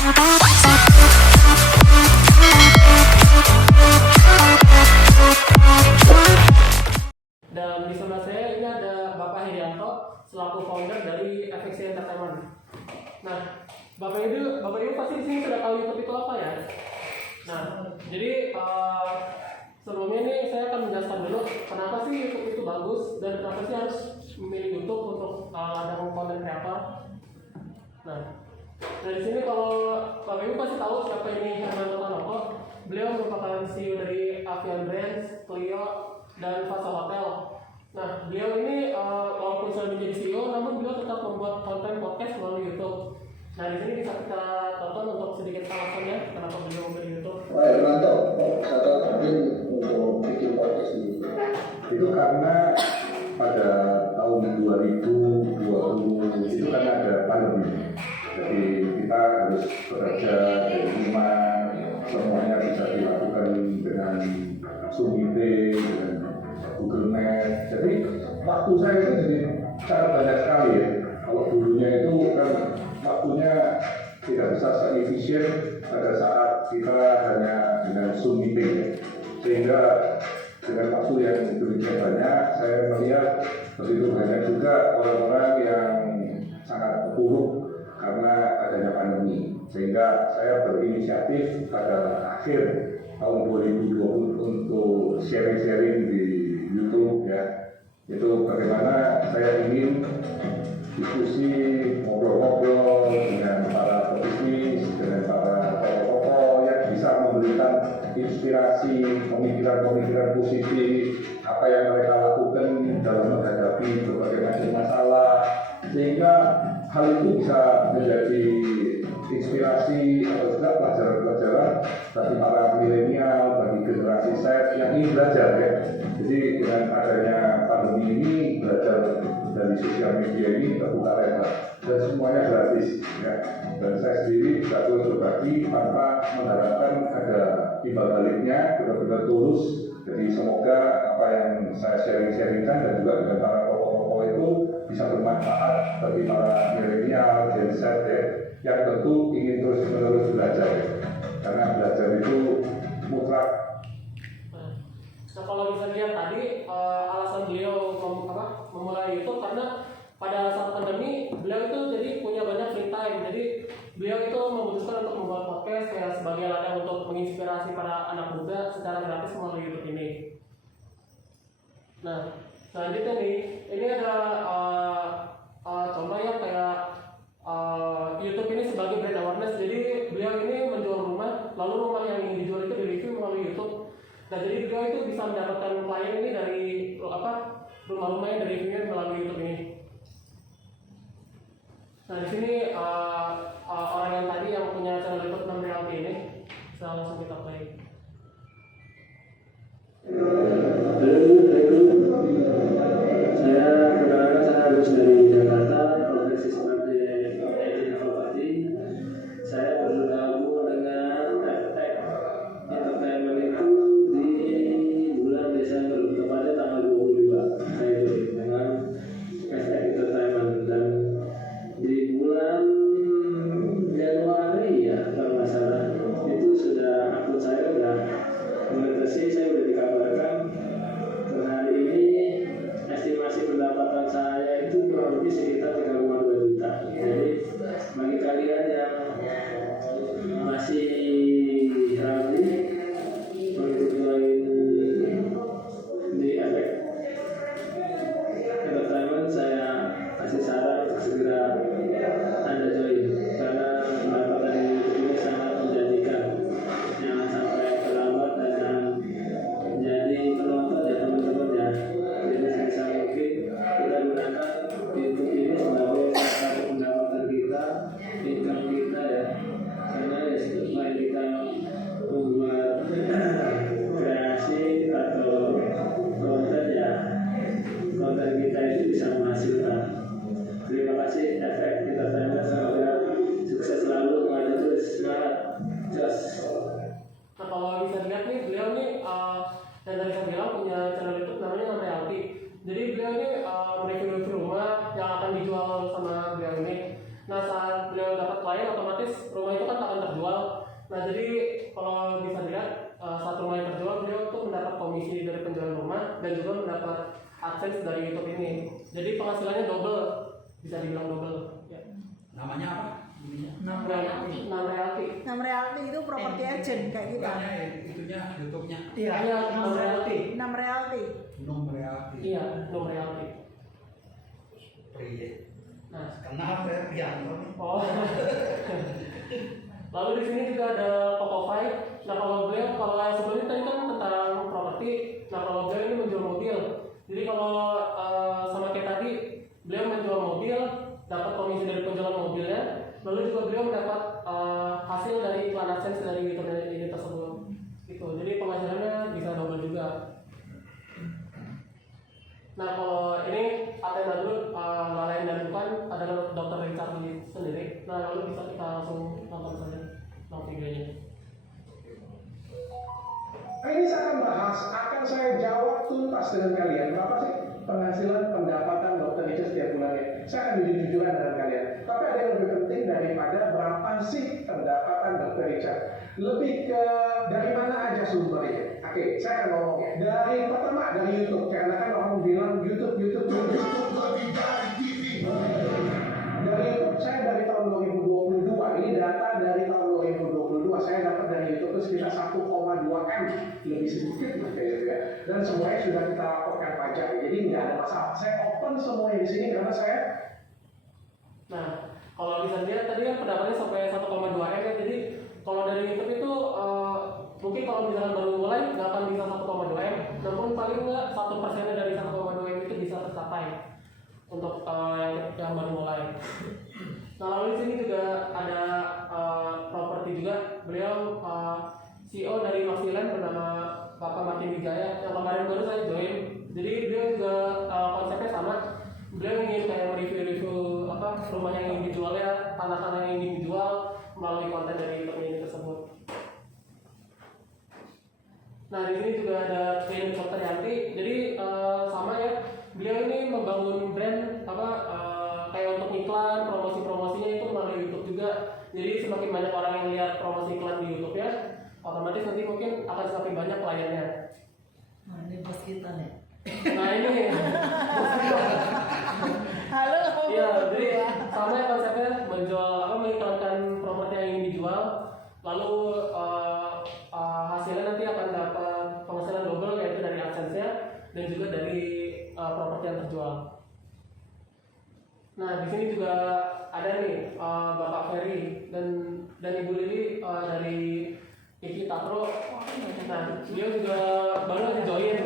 Dan di sebelah saya ini ada Bapak Herianto selaku founder dari FXC Entertainment. Nah, Bapak Ibu pasti di sini sudah tahu YouTube itu apa ya? Nah, jadi sebelumnya ini saya akan menjelaskan dulu kenapa sih YouTube itu bagus dan kenapa sih harus memilih YouTube untuk ladang konten kreator. Nah, dari sini kalau Bapak Ibu pasti tahu siapa ini Hermanto Tanoko. Beliau merupakan CEO dari Avian Brands, Clio, dan Fasa Hotel. Nah, beliau ini walaupun sudah menjadi CEO, namun beliau tetap membuat konten podcast melalui YouTube. Nah, di sini bisa kita tonton untuk sedikit alasannya kenapa beliau memilih YouTube. Pak Hermanto, saya tertarik untuk bikin podcast ini. Itu karena pada tahun 2020 itu kan ada pandemi. Jadi kita harus bekerja dari rumah, semuanya bisa dilakukan dengan Zoom meeting, dengan Google Meet. Jadi waktu saya itu jadi sangat banyak sekali ya. Kalau dulunya itu kan waktunya tidak bisa se-efisien pada saat kita hanya dengan Zoom meeting ya. Sehingga dengan waktu yang demikian banyak, saya melihat begitu banyak juga orang-orang yang sangat buruk karena adanya pandemi. Sehingga saya berinisiatif pada akhir tahun 2020 untuk sharing-sharing di YouTube ya. Itu bagaimana saya ingin diskusi, ngobrol-ngobrol dengan para pebisnis, dengan para tokoh-tokoh yang bisa memberikan inspirasi, pemikiran-pemikiran positif, apa yang mereka lakukan dalam menghadapi berbagai macam masalah, sehingga hal itu bisa menjadi inspirasi atau juga pelajaran-pelajaran bagi para milenial, bagi generasi Z yang ingin belajar ya. Jadi dengan adanya pandemi ini, belajar dari sosial media ini terbuka lebar dan semuanya gratis ya. Dan saya sendiri bisa terus berbagi tanpa mengharapkan ada timbal baliknya, benar-benar tulus. Jadi semoga apa yang saya sharing-sharingkan dan juga dengan para tokoh-tokoh itu bisa bermanfaat bagi para milenial, Gen Z ya, yang tentu ingin terus-menerus belajar ya. Karena belajar itu mutlak. Nah, kalau bisa lihat tadi alasan beliau memulai YouTube karena pada saat pandemi beliau itu jadi punya banyak free time. Jadi beliau itu memutuskan untuk membuat podcast ya sebagai ladang untuk menginspirasi para anak muda secara gratis melalui YouTube ini. Nah, selanjutnya nih, ini ada contoh ya kayak YouTube ini sebagai brand awareness. Jadi beliau ini menjual rumah, lalu rumah yang ingin dijual itu direview melalui YouTube. Nah, jadi beliau itu bisa mendapatkan klien ini dari rumah-rumah yang direviewnya melalui YouTube ini. Nah, di sini orang yang tadi yang punya channel YouTube non reality ini, bisa langsung kita play. Saya perkenalkan, saya Agus dari Jakarta, profesi sebagai editor properti. Saya bergabung dengan FX Entertainment itu di bulan Desember, tepatnya tanggal 22. Saya join dengan FX Entertainment dan di bulan otomatis rumah itu kan akan terjual. Nah jadi kalau bisa dilihat saat rumah yang terjual, beliau tuh mendapat komisi dari penjualan rumah dan juga mendapat AdSense dari YouTube ini. Jadi penghasilannya double, bisa dibilang double. Ya. Namanya apa? Nam Realty. Nam Realty itu property agent kayak gitu. Bukannya itunya YouTube-nya. Iya, Nam Realty. Nam Realty. Nom Realty. Iya, Nam Realty. Priye. Nah, Kenal saya Prianto nih. oh. Lalu di sini juga ada Kokofai. Nah kalau beliau, kalau yang sebelumnya tadi kan tentang properti. Nah kalau beliau ini menjual mobil. Jadi kalau sama kayak tadi, beliau menjual mobil, dapat komisi dari penjualan mobilnya. Lalu juga beliau mendapat hasil dari iklan AdSense dari YouTube ini tersebut. Gitu. Jadi penghasilannya bisa double juga. Nah kalau ini Athena dulu, nggak lain dan bukan adalah Dr. Richard sendiri. Nah lalu bisa kita langsung nonton saja videonya. Ini saya akan bahas, akan saya jawab tuntas dengan kalian. Berapa sih penghasilan pendapatan Dr. Richard setiap bulannya? Saya akan jujur-jujuran dengan kalian. Tapi ada yang lebih penting daripada berapa sih pendapatan Dr. Richard. Lebih ke dari mana aja sumbernya. Oke, saya akan ngomong ya. Dari pertama dari YouTube, karena kan orang bilang YouTube lebih dari TV. Dari YouTube saya dari tahun 2022. Ini data dari tahun 2022. Saya dapat dari YouTube itu sekitar 1,2 M, lebih sedikit lah kayak gitu ya. Dan semuanya sudah kita laporkan pajak, jadi nggak ada masalah. Saya open semuanya di sini karena saya. Nah, kalau bisa dilihat tadi kan pendapatnya sampai 1,2 M ya. Jadi kalau dari YouTube itu mungkin kalau misalkan baru mulai nggak akan bisa 1,2 M, namun paling nggak 1% dari 1,2 M itu bisa tercapai untuk yang baru mulai. Nah lalu di sini juga ada properti juga. Beliau CEO dari Maxiland bernama Bapak Martin Wijaya yang kemarin baru saya join. Jadi beliau juga konsepnya sama. Beliau ingin kayak review rumah yang ingin dijual ya, tanah-tanah yang ingin dijual melalui konten dari YouTube ini tersebut. Nah di sini juga ada Klinik Dr. Yanti. Jadi sama ya, beliau ini membangun brand kayak untuk iklan, promosi-promosinya itu melalui YouTube juga. Jadi semakin banyak orang yang lihat promosi iklan di YouTube ya, otomatis nanti mungkin akan semakin banyak kliennya. Nah, ini bos kita nih. Nah ini Halo. iya, jadi sama ya konsepnya mengiklankan properti yang ingin dijual, lalu hasilnya nanti akan dapat penghasilan double yaitu dari AdSense-nya dan juga dari properti yang terjual. Nah di sini juga ada nih Bapak Ferry dan Ibu Lili dari Iki Tatro. Nah dia juga baru aja join.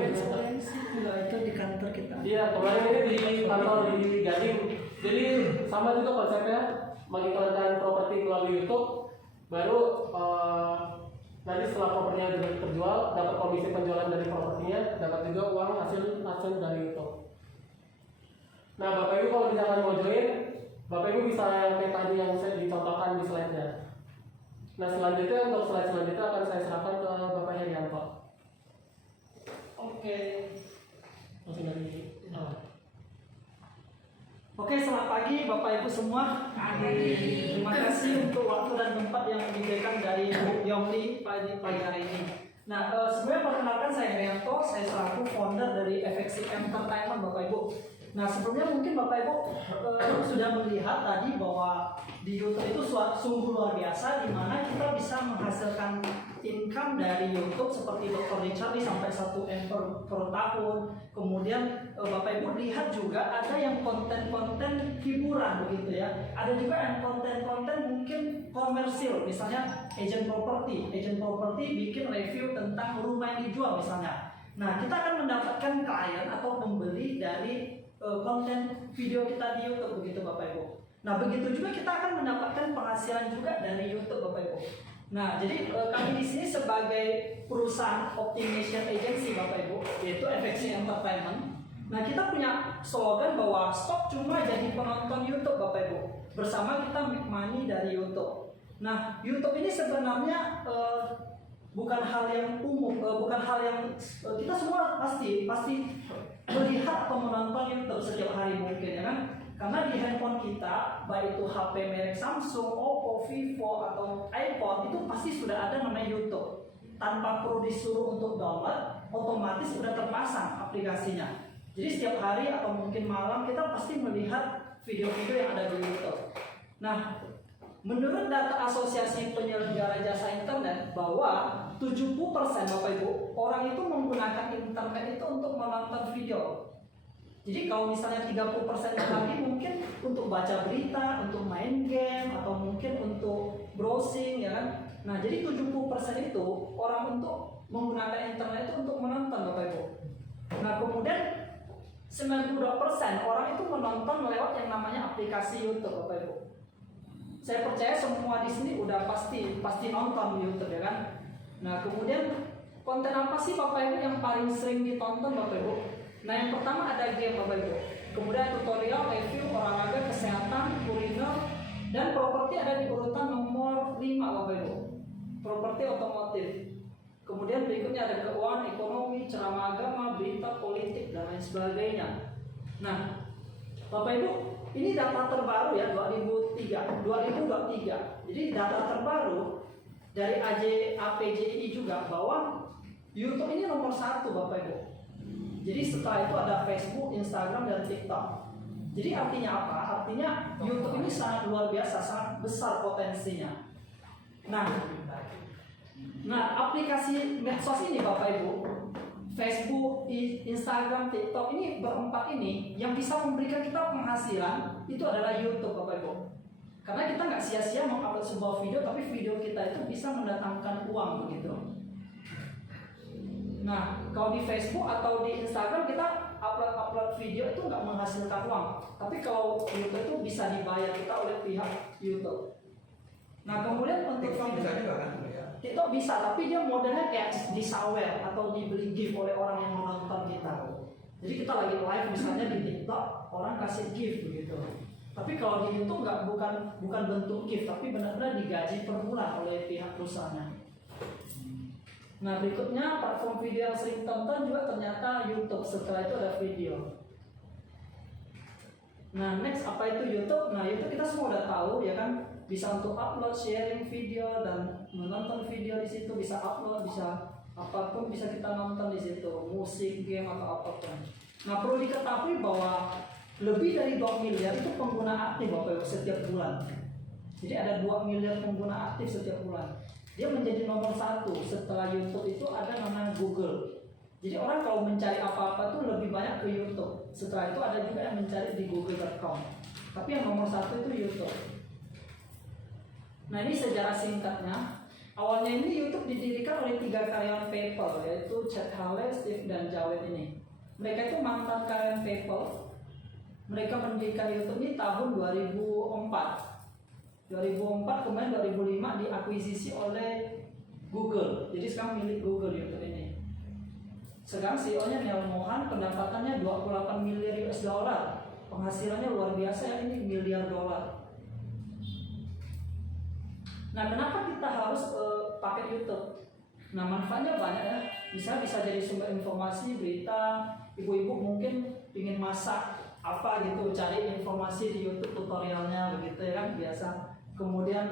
Itu di kantor kita. Iya, kemarin ini di kantor di Gading. Jadi sama juga konsepnya, mengiklankan properti melalui YouTube. Baru nanti setelah propertinya juga terjual, dapat komisi penjualan dari propertinya, dapat juga uang hasil dari YouTube. Nah, Bapak Ibu kalau misalkan mau join, Bapak Ibu bisa yang kayak tadi yang saya dicontohkan di slide-nya. Nah, selanjutnya untuk slide selanjutnya akan saya serahkan ke Bapak Herianto. Oke. Masih dari Oke, selamat pagi Bapak Ibu semua. Terima kasih untuk waktu dan tempat yang diberikan dari Bu Yongli pagi hari ini. Nah, sebenarnya perkenalkan saya Herianto, saya selaku founder dari FXC Entertainment Bapak Ibu. Nah, sebelumnya mungkin Bapak Ibu sudah melihat tadi bahwa di YouTube itu sungguh luar biasa, di mana kita bisa menghasilkan income dari YouTube seperti Dr. Richard sampai 1 M per tahun. Kemudian Bapak Ibu lihat juga ada yang konten-konten hiburan begitu ya. Ada juga yang konten-konten mungkin komersil, misalnya agent property bikin review tentang rumah yang dijual misalnya. Nah, kita akan mendapatkan klien atau pembeli dari konten video kita di YouTube begitu Bapak Ibu. Nah, begitu juga kita akan mendapatkan penghasilan juga dari YouTube Bapak Ibu. Nah, jadi kami di sini sebagai perusahaan optimization agency Bapak Ibu, yaitu FXC Entertainment. Nah, kita punya slogan bahwa stop cuma jadi penonton YouTube Bapak Ibu. Bersama kita make money dari YouTube. Nah, YouTube ini sebenarnya bukan hal yang umum, bukan hal yang kita semua pasti melihat atau menonton YouTube setiap hari mungkin ya kan. Karena di handphone kita, baik itu HP merek Samsung, Oppo, Vivo, atau iPhone, itu pasti sudah ada namanya YouTube. Tanpa perlu disuruh untuk download, otomatis sudah terpasang aplikasinya. Jadi setiap hari atau mungkin malam kita pasti melihat video-video yang ada di YouTube. Nah, menurut data Asosiasi Penyelenggara Jasa Internet bahwa 70% Bapak Ibu orang itu menggunakan internet itu untuk menonton video. Jadi kalau misalnya 30% lagi mungkin untuk baca berita, untuk main game, atau mungkin untuk browsing, ya kan? Nah, jadi 70% itu orang untuk menggunakan internet itu untuk menonton, Bapak Ibu. Nah, kemudian 92% orang itu menonton lewat yang namanya aplikasi YouTube, Bapak Ibu. Saya percaya semua di sini udah pasti nonton di YouTube, ya kan? Nah, kemudian konten apa sih Bapak Ibu yang paling sering ditonton, Bapak Ibu? Nah, yang pertama ada game, Bapak Ibu. Kemudian tutorial, review, olahraga, kesehatan, kuliner, dan properti ada di urutan nomor 5, Bapak Ibu. Properti otomotif. Kemudian berikutnya ada keuangan, ekonomi, ceramah agama, berita, politik, dan lain sebagainya. Nah, Bapak Ibu, ini data terbaru ya 2023. Jadi data terbaru dari APJI juga bahwa YouTube ini nomor 1, Bapak Ibu. Jadi setelah itu ada Facebook, Instagram, dan TikTok. Jadi artinya apa? Artinya YouTube ini sangat luar biasa, sangat besar potensinya. Nah, aplikasi medsos ini Bapak Ibu, Facebook, Instagram, TikTok ini berempat ini yang bisa memberikan kita penghasilan itu adalah YouTube, Bapak Ibu. Karena kita nggak sia-sia mengupload sebuah video, tapi video kita itu bisa mendatangkan uang begitu. Nah, kalau di Facebook atau di Instagram kita upload video itu nggak menghasilkan uang, tapi kalau YouTube itu bisa dibayar kita oleh pihak YouTube. Nah, kemudian untuk TikTok bisa juga kan ya? TikTok bisa, tapi dia modelnya kayak disawer atau dibeli gift oleh orang yang menonton kita. Jadi kita lagi live misalnya di TikTok, orang kasih gift begitu. Tapi kalau di YouTube bukan bentuk gift, tapi benar-benar digaji per bulan oleh pihak perusahaannya. Nah, berikutnya platform video yang sering tonton juga ternyata YouTube. Setelah itu ada video. Nah, next apa itu YouTube? Nah, YouTube kita semua udah tahu ya kan, bisa untuk upload, sharing video dan menonton video di situ, bisa upload, bisa apapun bisa kita nonton di situ, musik, game atau apapun. Nah, perlu diketahui bahwa lebih dari 2 miliar itu pengguna aktif Bapak Ibu setiap bulan. Jadi ada 2 miliar pengguna aktif setiap bulan. Dia menjadi nomor 1 setelah YouTube itu ada namanya Google. Jadi orang kalau mencari apa-apa tuh lebih banyak ke YouTube. Setelah itu ada juga yang mencari di google.com. Tapi yang nomor 1 itu YouTube. Nah, ini sejarah singkatnya. Awalnya ini YouTube didirikan oleh 3 karyawan PayPal, yaitu Chad Halley, Steve, dan Jawed ini. Mereka itu mantan karyawan PayPal. Mereka mendirikan YouTube ini tahun 2004. 2004 kemudian 2005 diakuisisi oleh Google. Jadi sekarang milik Google YouTube ini. Sekarang CEO-nya Neil Mohan, pendapatannya 28 miliar US dollar. Penghasilannya luar biasa ya, ini miliar dolar. Nah, kenapa kita harus pakai YouTube? Nah, manfaatnya banyak ya. Bisa jadi sumber informasi, berita. Ibu-ibu mungkin ingin masak apa gitu, cari informasi di YouTube tutorialnya begitu ya kan, biasa. Kemudian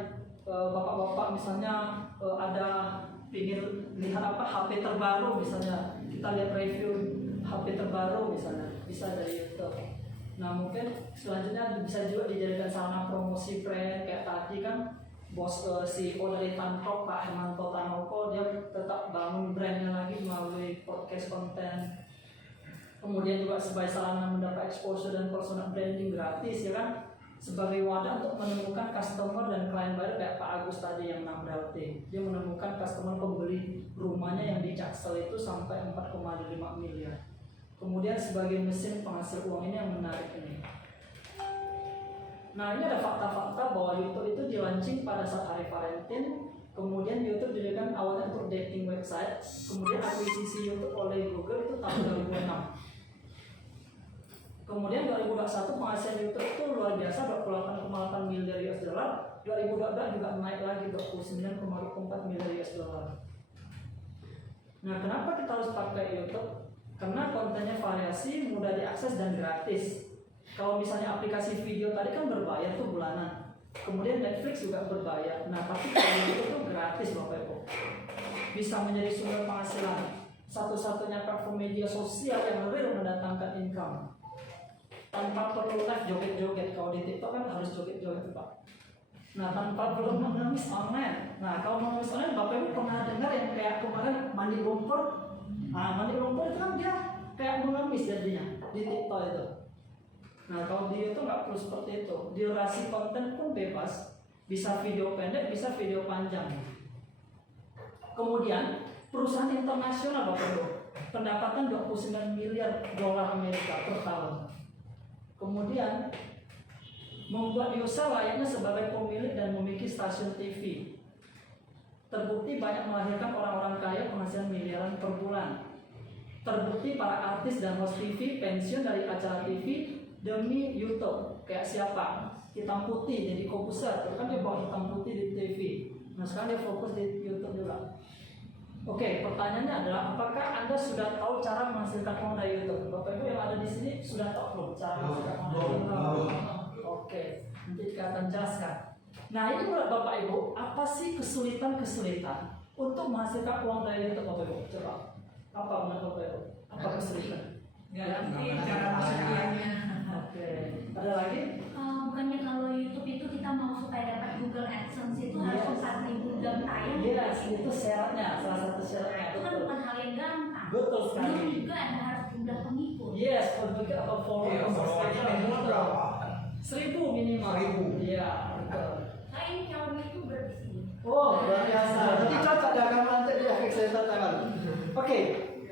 bapak-bapak misalnya ada ingin lihat apa HP terbaru misalnya, kita lihat review HP terbaru misalnya, bisa dari YouTube. Nah, mungkin selanjutnya bisa juga dijadikan sarana promosi brand kayak tadi kan bos CEO dari Tantok Pak Hermanto Tanoko, dia tetap bangun brandnya lagi melalui podcast konten. Kemudian juga sebagai sarana mendapat exposure dan personal branding gratis ya kan, sebagai wadah untuk menemukan customer dan klien baru kayak Pak Agus tadi yang nambah dia menemukan customer pembeli rumahnya yang di Jaksel itu sampai 4,5 miliar. Kemudian sebagai mesin penghasil uang ini yang menarik ini. Nah, ini ada fakta-fakta bahwa YouTube itu dilaunching pada saat hari Valentine. Kemudian YouTube didirikan awalnya untuk dating website. Kemudian akuisisi YouTube oleh Google itu tahun 2006. Kemudian 2021 penghasilan YouTube itu luar biasa, 28,8 miliar US dollar. 2022 juga naik lagi 29,4 miliar US dollar. Nah, kenapa kita harus pakai YouTube? Karena kontennya variasi, mudah diakses dan gratis. Kalau misalnya aplikasi video tadi kan berbayar tuh bulanan. Kemudian Netflix juga berbayar. Nah, tapi kalau YouTube tuh gratis Bapak Ibu. Bisa menjadi sumber penghasilan. Satu-satunya platform media sosial yang real mendatangkan income. Tanpa perlu live joget-joget. Kalau di TikTok kan harus joget-joget Pak. Nah, tanpa perlu mengemis online. Nah, kalau mengemis online Bapak Ibu pernah dengar yang kayak kemarin mandi lumpur. Nah, mandi lumpur itu kan dia kayak mengemis jadinya di TikTok itu. Nah, kalau di YouTube nggak perlu seperti itu. Durasi konten pun bebas. Bisa video pendek, bisa video panjang. Kemudian, perusahaan internasional Bapak Ibu, pendapatan 29 miliar dolar Amerika per tahun. Kemudian, membuat user layaknya sebagai pemilik dan memiliki stasiun TV. Terbukti banyak melahirkan orang-orang kaya penghasilan miliaran per bulan. Terbukti para artis dan host TV pensiun dari acara TV demi YouTube. Kayak siapa? Hitam Putih jadi komposer, kan dia bawa hitam putih di TV. Nah sekarang dia fokus di YouTube juga. Oke, pertanyaannya adalah apakah Anda sudah tahu cara menghasilkan uang dari YouTube? Bapak Ibu yang ada di sini sudah tahu belum cara menghasilkan uang dari YouTube? Oke, nanti kita akan jelaskan. Nah ini menurut Bapak Ibu, apa sih kesulitan-kesulitan untuk menghasilkan uang dari YouTube Bapak Ibu? Coba, apa menurut Bapak Ibu? Apa kesulitan? Nggak ngerti cara masuknya. Oke, ada lagi? Bukannya kalau YouTube itu kita mau supaya dapat Google AdSense itu harus 4.000 jam tayang? Yes, itu syaratnya, salah satu syaratnya. Itu kan bukan hal yang gampang. Betul sekali. Belum juga ada harus jumlah pengikut. Yes, berpikir apa Iya, followernya minimal berapa? 1.000 minimal. 1.000. Iya, betul. Saya ini calon YouTuber di sini. Oh, luar biasa. Nanti cocok dagang nanti di efek center tangan. Oke,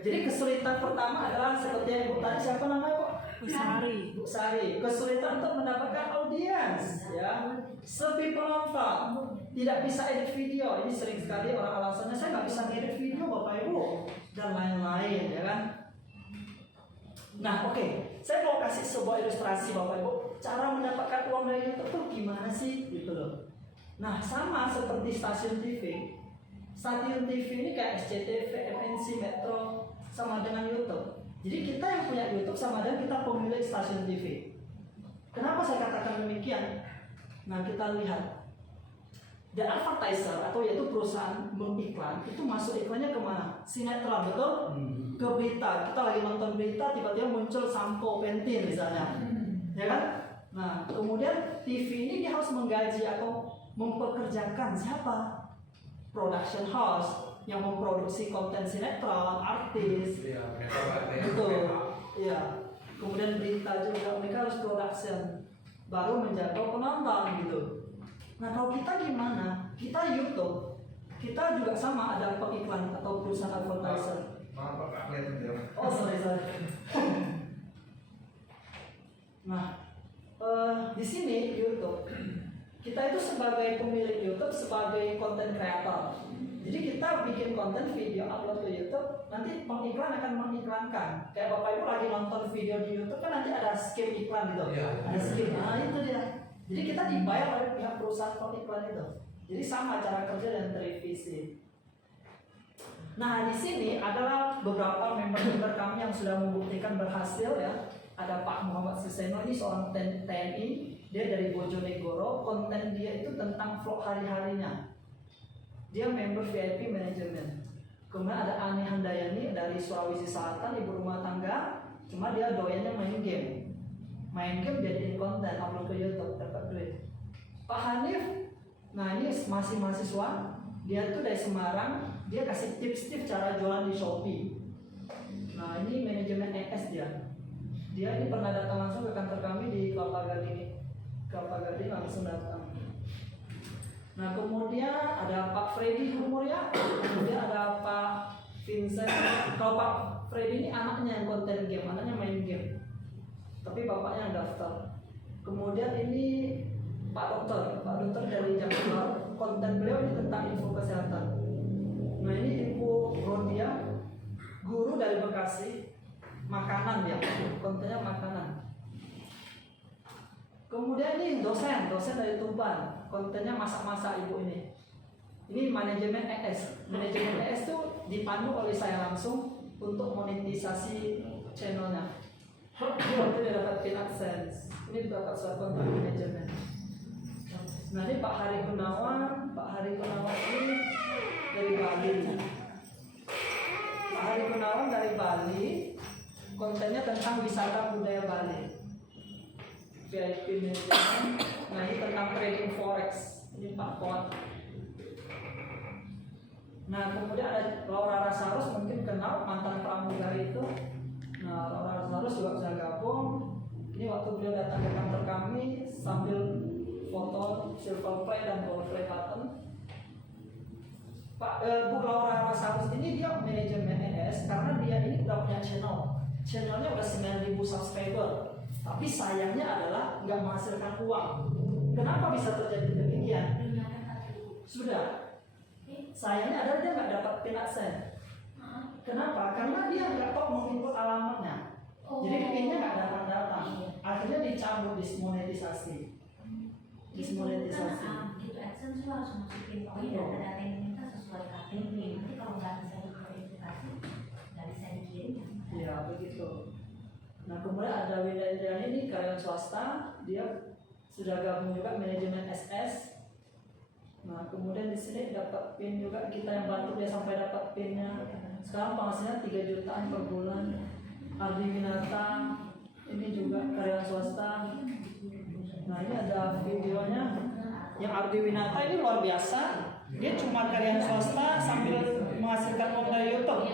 jadi kesulitan pertama adalah seperti yang Ibu tadi siapa namanya Pak? Bu Sari. Bu Sari. Kesulitan untuk mendapatkan audiens, ya. Sepi penonton, tidak bisa edit video. Ini sering sekali orang alasannya saya nggak bisa edit video Bapak Ibu dan lain-lain, ya kan? Nah, oke. Saya mau kasih sebuah ilustrasi Bapak Ibu. Cara mendapatkan uang dari YouTube tuh gimana sih? Gitu loh. Nah, sama seperti stasiun TV. Stasiun TV ini kayak SCTV, MNC, Metro, sama dengan YouTube. Jadi kita yang punya YouTube sama dengan kita pemilik stasiun TV. Kenapa saya katakan demikian? Nah, kita lihat. The advertiser atau yaitu perusahaan mengiklan itu masuk iklannya kemana? Sinetron, betul? Ke berita. Kita lagi nonton berita, tiba-tiba muncul sampo Pantene misalnya, ya kan? Nah, kemudian TV ini dia harus menggaji atau mempekerjakan siapa? Production house yang memproduksi konten sinetron, artis, Iya, mereka betul, iya. Kemudian berita juga mereka harus production, baru menjangkau penonton gitu. Nah kalau kita gimana? Kita YouTube, kita juga sama ada pengiklan atau perusahaan advertiser. Maaf Pak, kelihatan ya. Oh sorry. Nah di sini YouTube, kita itu sebagai pemilik YouTube, sebagai content creator. Jadi kita bikin konten video upload ke YouTube, nanti pengiklan akan mengiklankan. Kayak Bapak Ibu lagi nonton video di YouTube kan nanti ada skip iklan gitu. Iya. Ada skip. Nah itu dia. Jadi kita dibayar oleh pihak perusahaan pengiklan itu. Jadi sama cara kerja dan televisi. Nah di sini adalah beberapa member-member kami yang sudah membuktikan berhasil ya. Ada Pak Muhammad Suseno, ini seorang TNI, dia dari Bojonegoro. Konten dia itu tentang vlog hari-harinya. Dia member VIP manajemen. Kemudian ada Ani Handayani dari Sulawesi Selatan, ibu rumah tangga. Cuma dia doyannya main game. Main game jadi konten, upload ke YouTube, dapat duit. Pak Hanif, nah ini masih mahasiswa. Dia tuh dari Semarang, dia kasih tips-tips cara jualan di Shopee. Nah ini manajemen ES dia. Dia ini pernah datang langsung ke kantor kami di Kelapa Gading langsung datang. Nah kemudian ada Pak Freddy Humurya, kemudian ada Pak Vincent. Kalau Pak Freddy ini anaknya yang konten game, anaknya main game, tapi bapaknya yang daftar. Kemudian ini Pak Dokter dari Jakarta, konten beliau ini tentang info kesehatan. Nah ini info Rodia, guru dari Bekasi, makanan ya, kontennya makanan. Kemudian ini dosen dari Tuban, kontennya masak-masak ibu ini. Ini manajemen ES. Manajemen ES itu dipandu oleh saya langsung untuk monetisasi channelnya. Dia dapat AdSense. Ini dapat surat kontrak manajemen. Nah ini Pak Hari Gunawan ini dari Bali. Pak Hari Gunawan dari Bali, kontennya tentang wisata budaya Bali. VIP manajemen. Nah ini tentang trading forex. Ini Pak Pot. Nah kemudian ada Laura Rasarus, mungkin kenal, mantan pramugari itu. Nah Laura Rasarus juga bisa gabung. Ini waktu beliau datang ke kantor kami sambil foto silver play dan gold play button. Bu Laura Rasarus ini dia manajemen NS karena dia ini udah punya channelnya udah 9.000 subscriber, tapi sayangnya adalah nggak menghasilkan uang. Kenapa bisa terjadi demikian? Sudah, sayangnya adalah dia nggak dapat pin AdSense. Kenapa? Karena dia nggak tahu menginput alamatnya. Jadi pinnya nggak datang. Akhirnya dicabut, dismonetisasi. Dismonetisasi. Itu AdSense itu harus masukin data-data yang diminta sesuai KTP. Nanti kalau nggak bisa diverifikasi, nggak bisa dikirim. Ya begitu. Nah kemudian ada Winda Indriani ini karyawan swasta, dia sudah gabung juga manajemen SS. Nah kemudian di sini dapat pin juga, kita yang bantu dia sampai dapat pinnya. Sekarang penghasilan 3 jutaan per bulan. Ardi Winata ini juga karyawan swasta. Nah ini ada videonya. Yang Ardi Winata ini luar biasa. Dia cuma karyawan swasta sambil menghasilkan uang dari YouTube.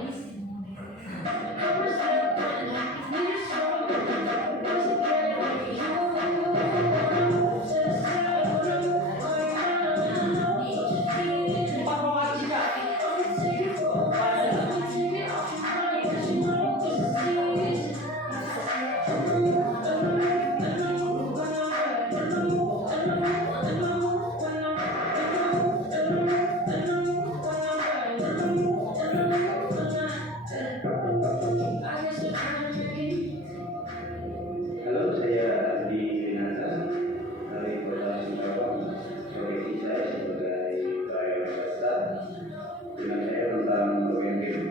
Halo, saya Adi Winata dari Kota Singkawang. Profesi saya sebagai karyawan swasta. Dengan saya tentang bermain game.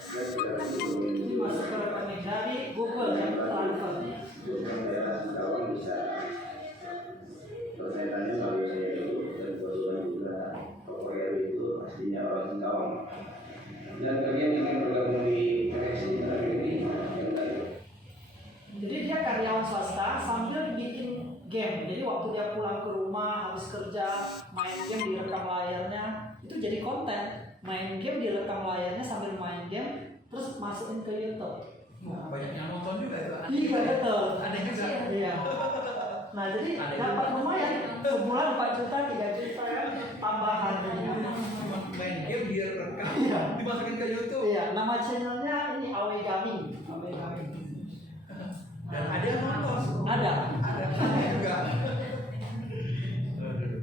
Saya sudah Ini masuk ke rekening dari Google yang transfer. daerah Singkawang bisa. Kalau saya tanya melalui saya dulu dan kebetulan juga Bapak RW itu pastinya orang Singkawang. Dan kalian ingin bergabung di PSI hari ini? Jadi dia karyawan swasta sambil bikin game. Jadi waktu dia pulang ke rumah habis kerja main game, direkam layarnya, itu jadi konten. Main game direkam layarnya sambil main game, terus masukin ke YouTube. Banyak yang nonton juga ya Pak? Iya betul. Ada juga. Iya. Nah jadi dapat lumayan, sebulan 4 juta, 3 juta ya tambahan. Main game biar rekam, Iya. dimasukin ke YouTube. Iya, nama channelnya ini Awegami. Dan ada yang nonton. Ada. Ada juga.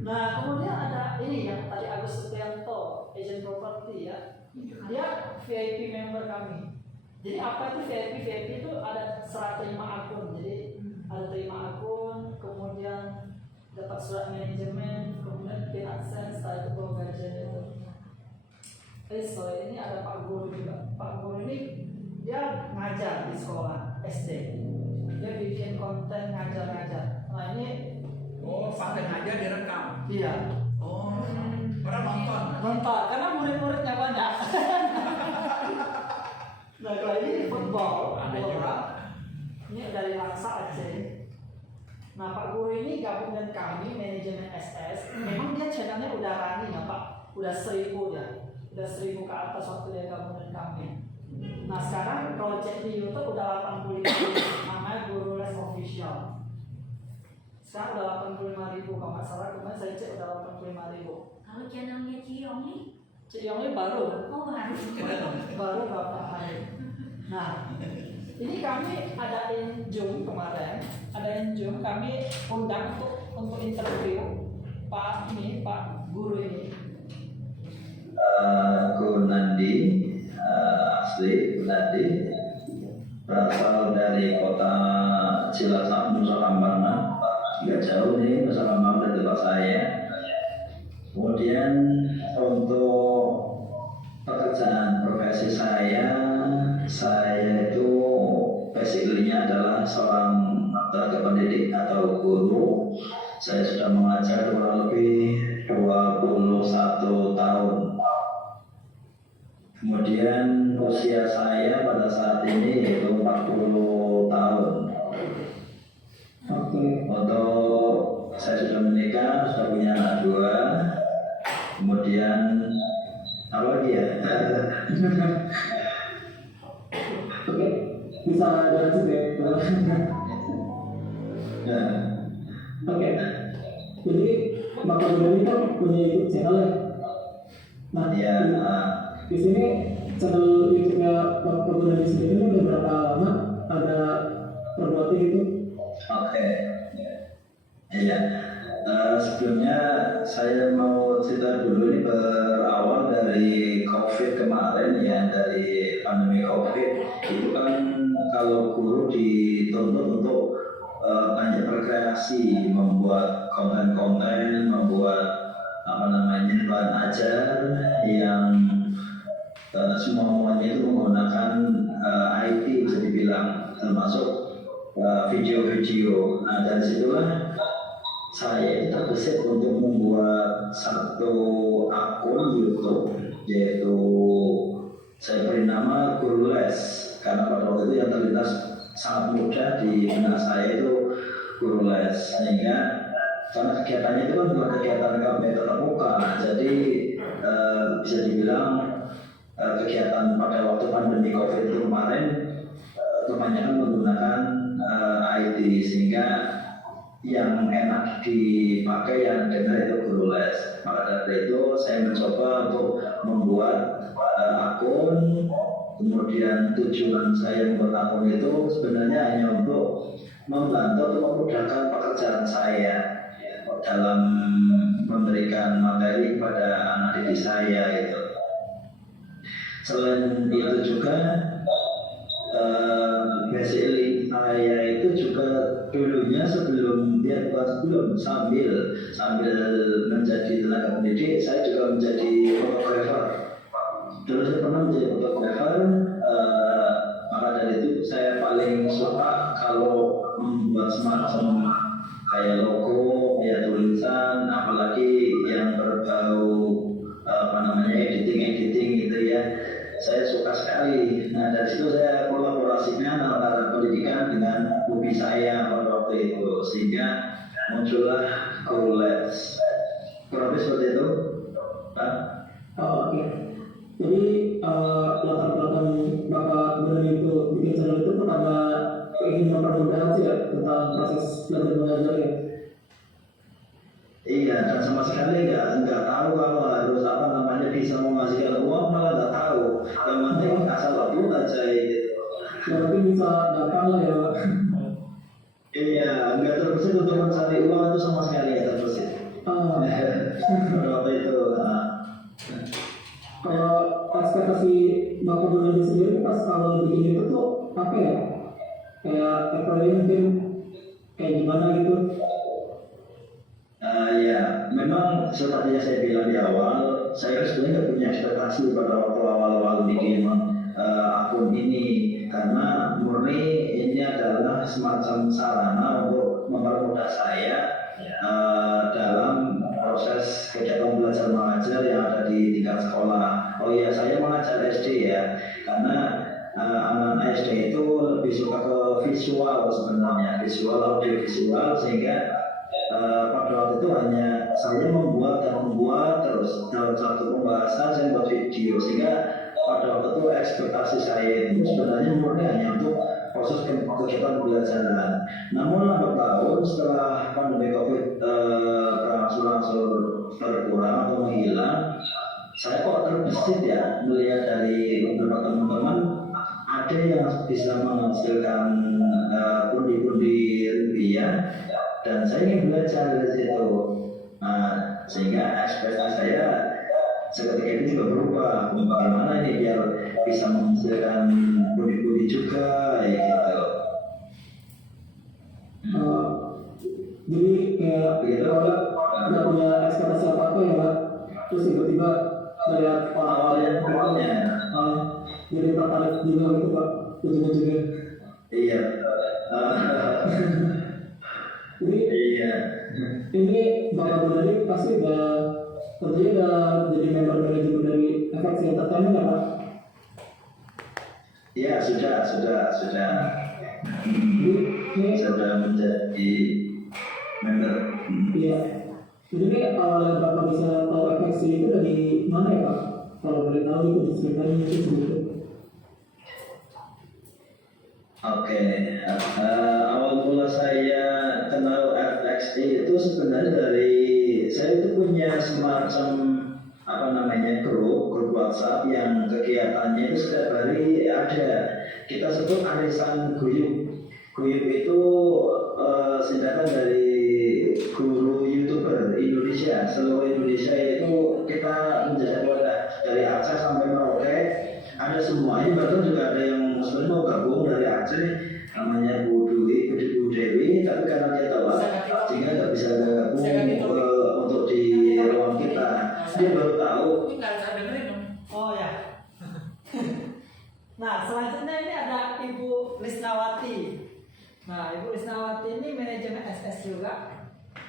Nah, kemudian ada ini yang tadi Agus Setianto, agent property ya. Dia VIP member kami. Jadi apa itu VIP? VIP itu ada serah terima akun. Jadi ada terima akun, kemudian dapat surat manajemen, kemudian pin AdSense, setelah itu bawa gajian itu. Ini ada Pak Guru juga. Pak Guru ini dia ngajar di sekolah SD. Dia bikin konten ngajar-ngajar. Nah ini Oh, pakai aja direkam. iya. Oh, orang nonton. Nonton, karena murid-muridnya banyak. Nah kalau ini football, Ada bola. juga. Ini dari Laksa Aceh. Nah Pak Guru ini gabung dengan kami manajemen SS. Memang dia channelnya udah running ya Pak, udah 1000 ya, udah 1000 ke atas waktu dia gabung dengan kami. Nah sekarang kalau cek di YouTube udah 85, namanya Guru Les Official. Sekarang udah 85.000 kalau nggak salah, kemarin saya cek udah 85.000. Kalau channelnya Ciyong nih, Cik Yong ini baru baru berapa hari. Nah, ini kami adain Zoom kemarin, kami undang untuk interview Pak Guru ini. Gunandi, asli Gunandi, berasal dari kota Cilacap, Nusa Kambangan. Tidak jauh nih Nusa Kambangan dari tempat saya. Kemudian untuk pekerjaan profesi saya itu basically-nya adalah seorang tenaga pendidik atau guru. Saya sudah mengajar kurang lebih 21 tahun. Kemudian usia saya pada saat ini yaitu 40 tahun. Oke. Untuk saya sudah menikah, sudah punya anak 2. Kemudian apa lagi ya? Oke, bisa lanjut ya. Ya. Oke. Jadi Bapak Guru ini kan punya YouTube channel ya. Nah, Ya, di sini channel YouTube-nya Bapak Guru ini sendiri ini udah berapa lama ada perbuatan itu? oke. Iya. Sebelumnya saya mau cerita dulu, ini berawal dari COVID kemarin ya, dari pandemi COVID. Itu kan kalau guru dituntut untuk banyak berkreasi, membuat konten-konten, membuat bahan ajar yang semuanya itu menggunakan IT, bisa dibilang, termasuk video-video. Nah, dari situlah saya terbesit untuk membuat satu akun YouTube, yaitu saya beri nama Guru Les, karena pada waktu itu yang terlintas sangat mudah di benak saya itu Guru Les. Sehingga karena kegiatannya itu kan bukan kegiatan kami tatap muka, jadi bisa dibilang kegiatan pada waktu pandemi COVID itu kemarin kebanyakan menggunakan IT, sehingga yang enak dipakai, yang benar itu Guru Les. Maka dari itu saya mencoba untuk membuat akun. Kemudian tujuan saya membuat akun itu sebenarnya hanya untuk membantu atau memudahkan pekerjaan saya dalam memberikan materi kepada anak didik saya itu. Selain itu juga basically saya itu juga dulunya sambil menjadi tenaga pendidik, saya juga menjadi fotografer. Dulu saya pernah menjadi fotografer, maka dari itu saya paling suka kalau membuat semacam kayak logo, kayak tulisan, apalagi yang berbau editing gitu ya. Saya suka sekali. Nah, dari situ saya kolaborasikan antara pendidikan dengan hobi saya pada waktu itu, sehingga muncullah Guru Les. Kurang lebih seperti itu, Pak. Oke. Jadi latar belakang Bapak Guru itu bikin channel itu karena ingin mempermudah sih ya tentang proses belajar mengajar ya. Iya, dan sama sekali nggak tahu kalau harus bisa menghasilkan uang, malah nggak tahu. Yang penting asal upload aja gitu. Yang penting bisa gampang lah ya Pak. Iya, nggak terbesit untuk mencari uang itu sama sekali nggak terbesit. Waktu itu. Kalau ekspektasi Bapak Guru sendiri pas kalau bikin itu tuh apa ya? Kayak mungkin kayak gimana gitu? Ya, memang seperti yang saya bilang di awal, saya sebenarnya nggak punya ekspektasi pada waktu awal-awal bikin akun ini, karena murni ini adalah semacam sarana untuk mempermudah saya dalam proses kegiatan belajar mengajar yang ada di tingkat sekolah. Oh iya, saya mengajar SD ya, karena anak SD itu lebih suka ke visual sebenarnya, audio visual, sehingga pada waktu itu hanya saya membuat terus dalam satu pembahasan saya membuat video, sehingga pada waktu itu ekspektasi saya itu sebenarnya murni hanya untuk proses kegiatan pembelajaran. Namun lambat laun setelah pandemi COVID berangsur-angsur berkurang atau menghilang, saya kok terbesit ya melihat dari beberapa teman-teman ada yang bisa menghasilkan pundi-pundi rupiah, dan saya ingin belajar dari situ. Nah, sehingga ekspektasi saya seketika itu juga berubah. Bagaimana ini biar bisa menghasilkan pundi-pundi juga, ya gitu. Jadi kayak nggak punya ekspektasi apa-apa ya Pak. Terus tiba-tiba melihat awalnya jadi tertarik juga gitu Pak, ujung-ujungnya. Iya. Jadi Iya. ini Bapak Gunadi pasti tentunya udah jadi member manajemen dari FX Entertainment ya Pak? Iya, sudah. Ini Sudah menjadi member. iya. Jadi ini awalnya Bapak bisa tahu FX itu dari mana ya Pak? Kalau boleh tahu itu ceritanya itu sedikit. Oke, awal mula saya kenal FXI itu sebenarnya dari saya itu punya semacam grup WhatsApp yang kegiatannya itu setiap hari ada, kita sebut arisan guyub. Guyub itu singkatan dari guru YouTuber Indonesia, seluruh Indonesia itu kita menjadi wadah dari Aceh sampai Merauke. Ada semuanya, bahkan juga ada yang sebenarnya mau gabung dari Aceh, namanya Bu Dewi, tapi karena dia tahu sehingga nggak bisa gabung untuk di ruang kita. Dia baru tahu. Oh ya. Nah, selanjutnya ini ada Ibu Lisnawati. Nah, Ibu Lisnawati ini manajemen SS juga.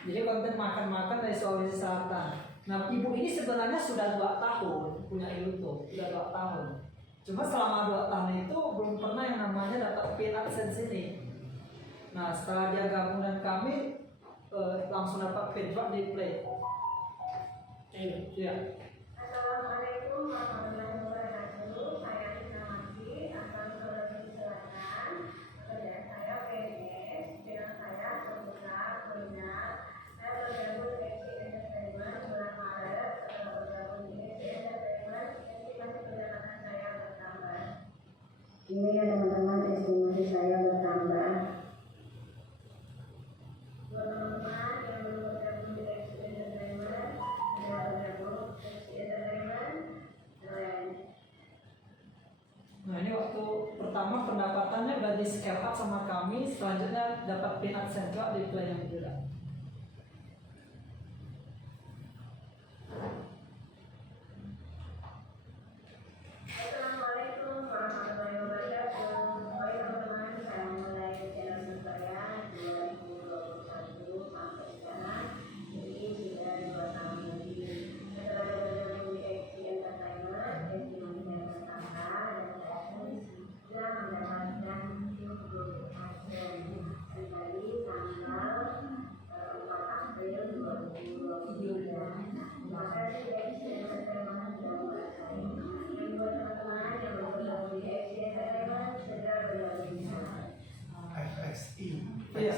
Jadi konten makan-makan dari Sulawesi Selatan. Nah, Ibu ini sebenarnya sudah 2 tahun punya YouTube, sudah 2 tahun. Cuma selama 2 tahun itu belum pernah yang namanya dapat paid AdSense ini. Nah, setelah dia gabung dengan kami, langsung dapat paid juga di Play. Ini, ya. Assalamualaikum warahmatullahi wabarakatuh. Saya Lisnawati, asal Sulawesi Selatan. Pekerjaan saya PNS. Dengan saya benar. Saya bergabung di FX Entertainment bulan Maret. Bergabung di FX Entertainment, estimasi pendapatan saya bertambah. Ini ya teman-teman, estimasi saya bertambah. Buat teman-teman yang belum bergabung di FX Entertainment, saya bergabung di FX Entertainment. Nah, ini waktu pertama pendapatannya udah di scale up sama kami, selanjutnya dapat pin AdSense juga di Play yang juga. Assalamualaikum warahmatullahi wabarakatuh. Baik teman-teman, saya mulai channel saya 2021 sampai sekarang. Jadi sudah 2 tahun lebih. Setelah bergabung di FX Entertainment, estimasi saya bertambah dan saya sudah mendapatkan 70 AdSense dari tanggal 4 April 2023. Terima kasih FX Entertainment sudah membuat saya. Buat teman-teman yang bergabung di FX Entertainment, segera bergabung. FXI. Iya,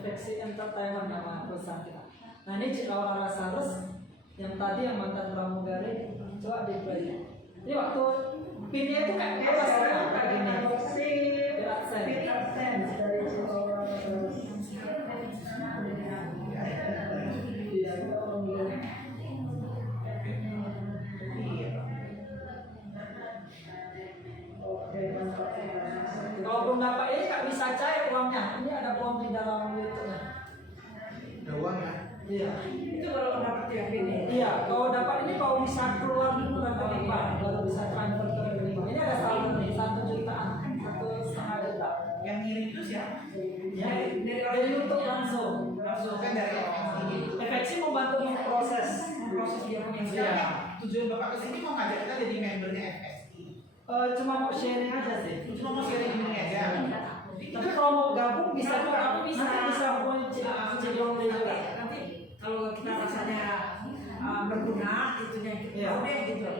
FX Entertainment nama perusahaan kita. Nah, ini Cikawara Rasarus yang tadi yang mantan pramugari, coba di Play. Ini waktu pinnya itu kayak bebas ya, kayak gini. Pin AdSense. Dari Cikawara Rasarus. Kalau belum dapat ini nggak bisa cair uangnya. Ini ada uang di dalam YouTube-nya. Ada uang ya? Iya. Itu kalau dapat yang ini. Iya, kalau dapat ini kalau bisa keluar dulu nanti lipat, baru bisa transfer ke rekening. Ini ada saldo nih, 1 jutaan, 1,5 juta. Yang ngirim itu siapa? Ya, dari YouTube langsung. Langsung kan dari FXI membantu memproses dia punya. Iya. Tujuan Bapak kesini mau ngajak kita jadi membernya FXI. Cuma mau sharing aja sih. Cuma mau sharing ini aja. Tapi kalau mau gabung bisa Kalau juga. gabung bisa. Nanti bisa hubungi Cikawara juga. Nanti kalau kita rasanya berguna, itunya Iya. deh gitu.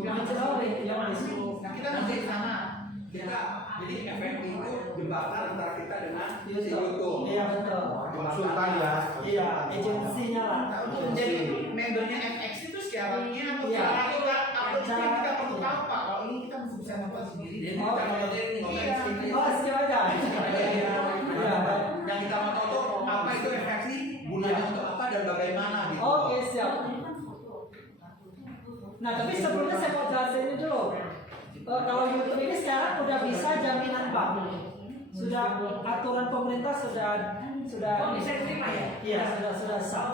Yang Cikawara yang masuk. Nah kita nanti ke sana. Kita jadi FXI itu jembatan antara kita dengan si YouTube. YouTube. Iya betul. Konsultan ya. Iya, agensinya lah. Nah, untuk menjadi membernya FX itu syaratnya atau Iya. apa kita perlu tahu Pak? Kalau ini kita mesti bisa nonton sendiri. Jadi Oh, kita mau jadi ngomongin Oh, skip aja. Iya. yang kita mau tahu tuh apa itu FXI, gunanya untuk apa dan bagaimana gitu. Oke, siap. Nah, tapi sebelumnya saya mau jelasin ini dulu. Kalau YouTube ini sekarang udah bisa jaminan bank. Sudah aturan pemerintah sudah bisa diterima ya? Iya, sudah sah.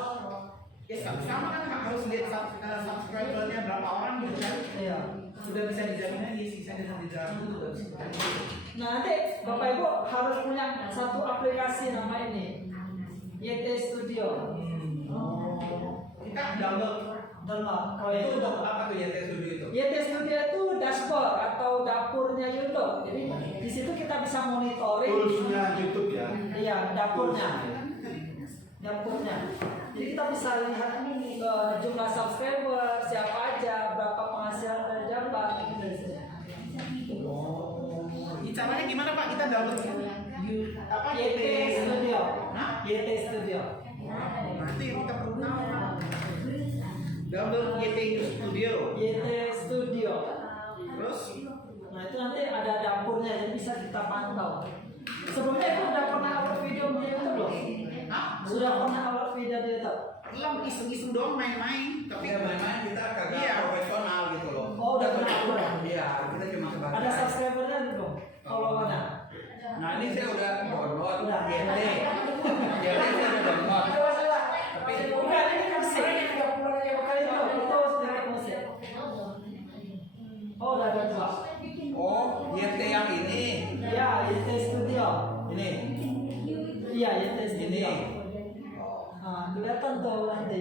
Ya sama kan harus lihat subscribernya berapa orang gitu kan? Iya. Sudah bisa dijamin lagi sisanya nanti di dalam itu udah bisa. Nah, nanti Bapak Ibu harus punya satu aplikasi nama ini. YT Studio. Kita download. Kalau Itu itu untuk apa tuh YT Studio itu? YT Studio itu dashboard atau dapurnya YouTube. Jadi di situ kita bisa monitoring. Toolsnya YouTube ya. Iya, dapurnya. Jadi kita bisa lihat jumlah subscriber, siapa aja, berapa penghasilan dari dapat gitu. Ini caranya gimana Pak? Kita download apa YT Studio. Hah? YT Studio. Nanti kita perlu tahu Pak. Download YT Studio. YT Studio. Terus Nah itu nanti ada dapurnya, jadi bisa kita pantau. Sebelumnya itu udah pernah upload video di YouTube belum? Hah? Sudah pernah upload video di YouTube? Belum iseng-iseng doang main-main. Tapi main-main kita kagak Iya. profesional gitu loh. Oh udah pernah upload. Iya, kita cuma sebagai. Ada subscribernya belum? Kalau mana? Nah ini saya udah download Udah. YT. YT saya udah download. Tapi bukan ini kan musik. 30 kali itu sedikit musik. Oh udah ada dua. Oh, YT yang ini. Ya YT Studio. Ini. Iya YT Studio. Ini. Nah kelihatan tuh nanti.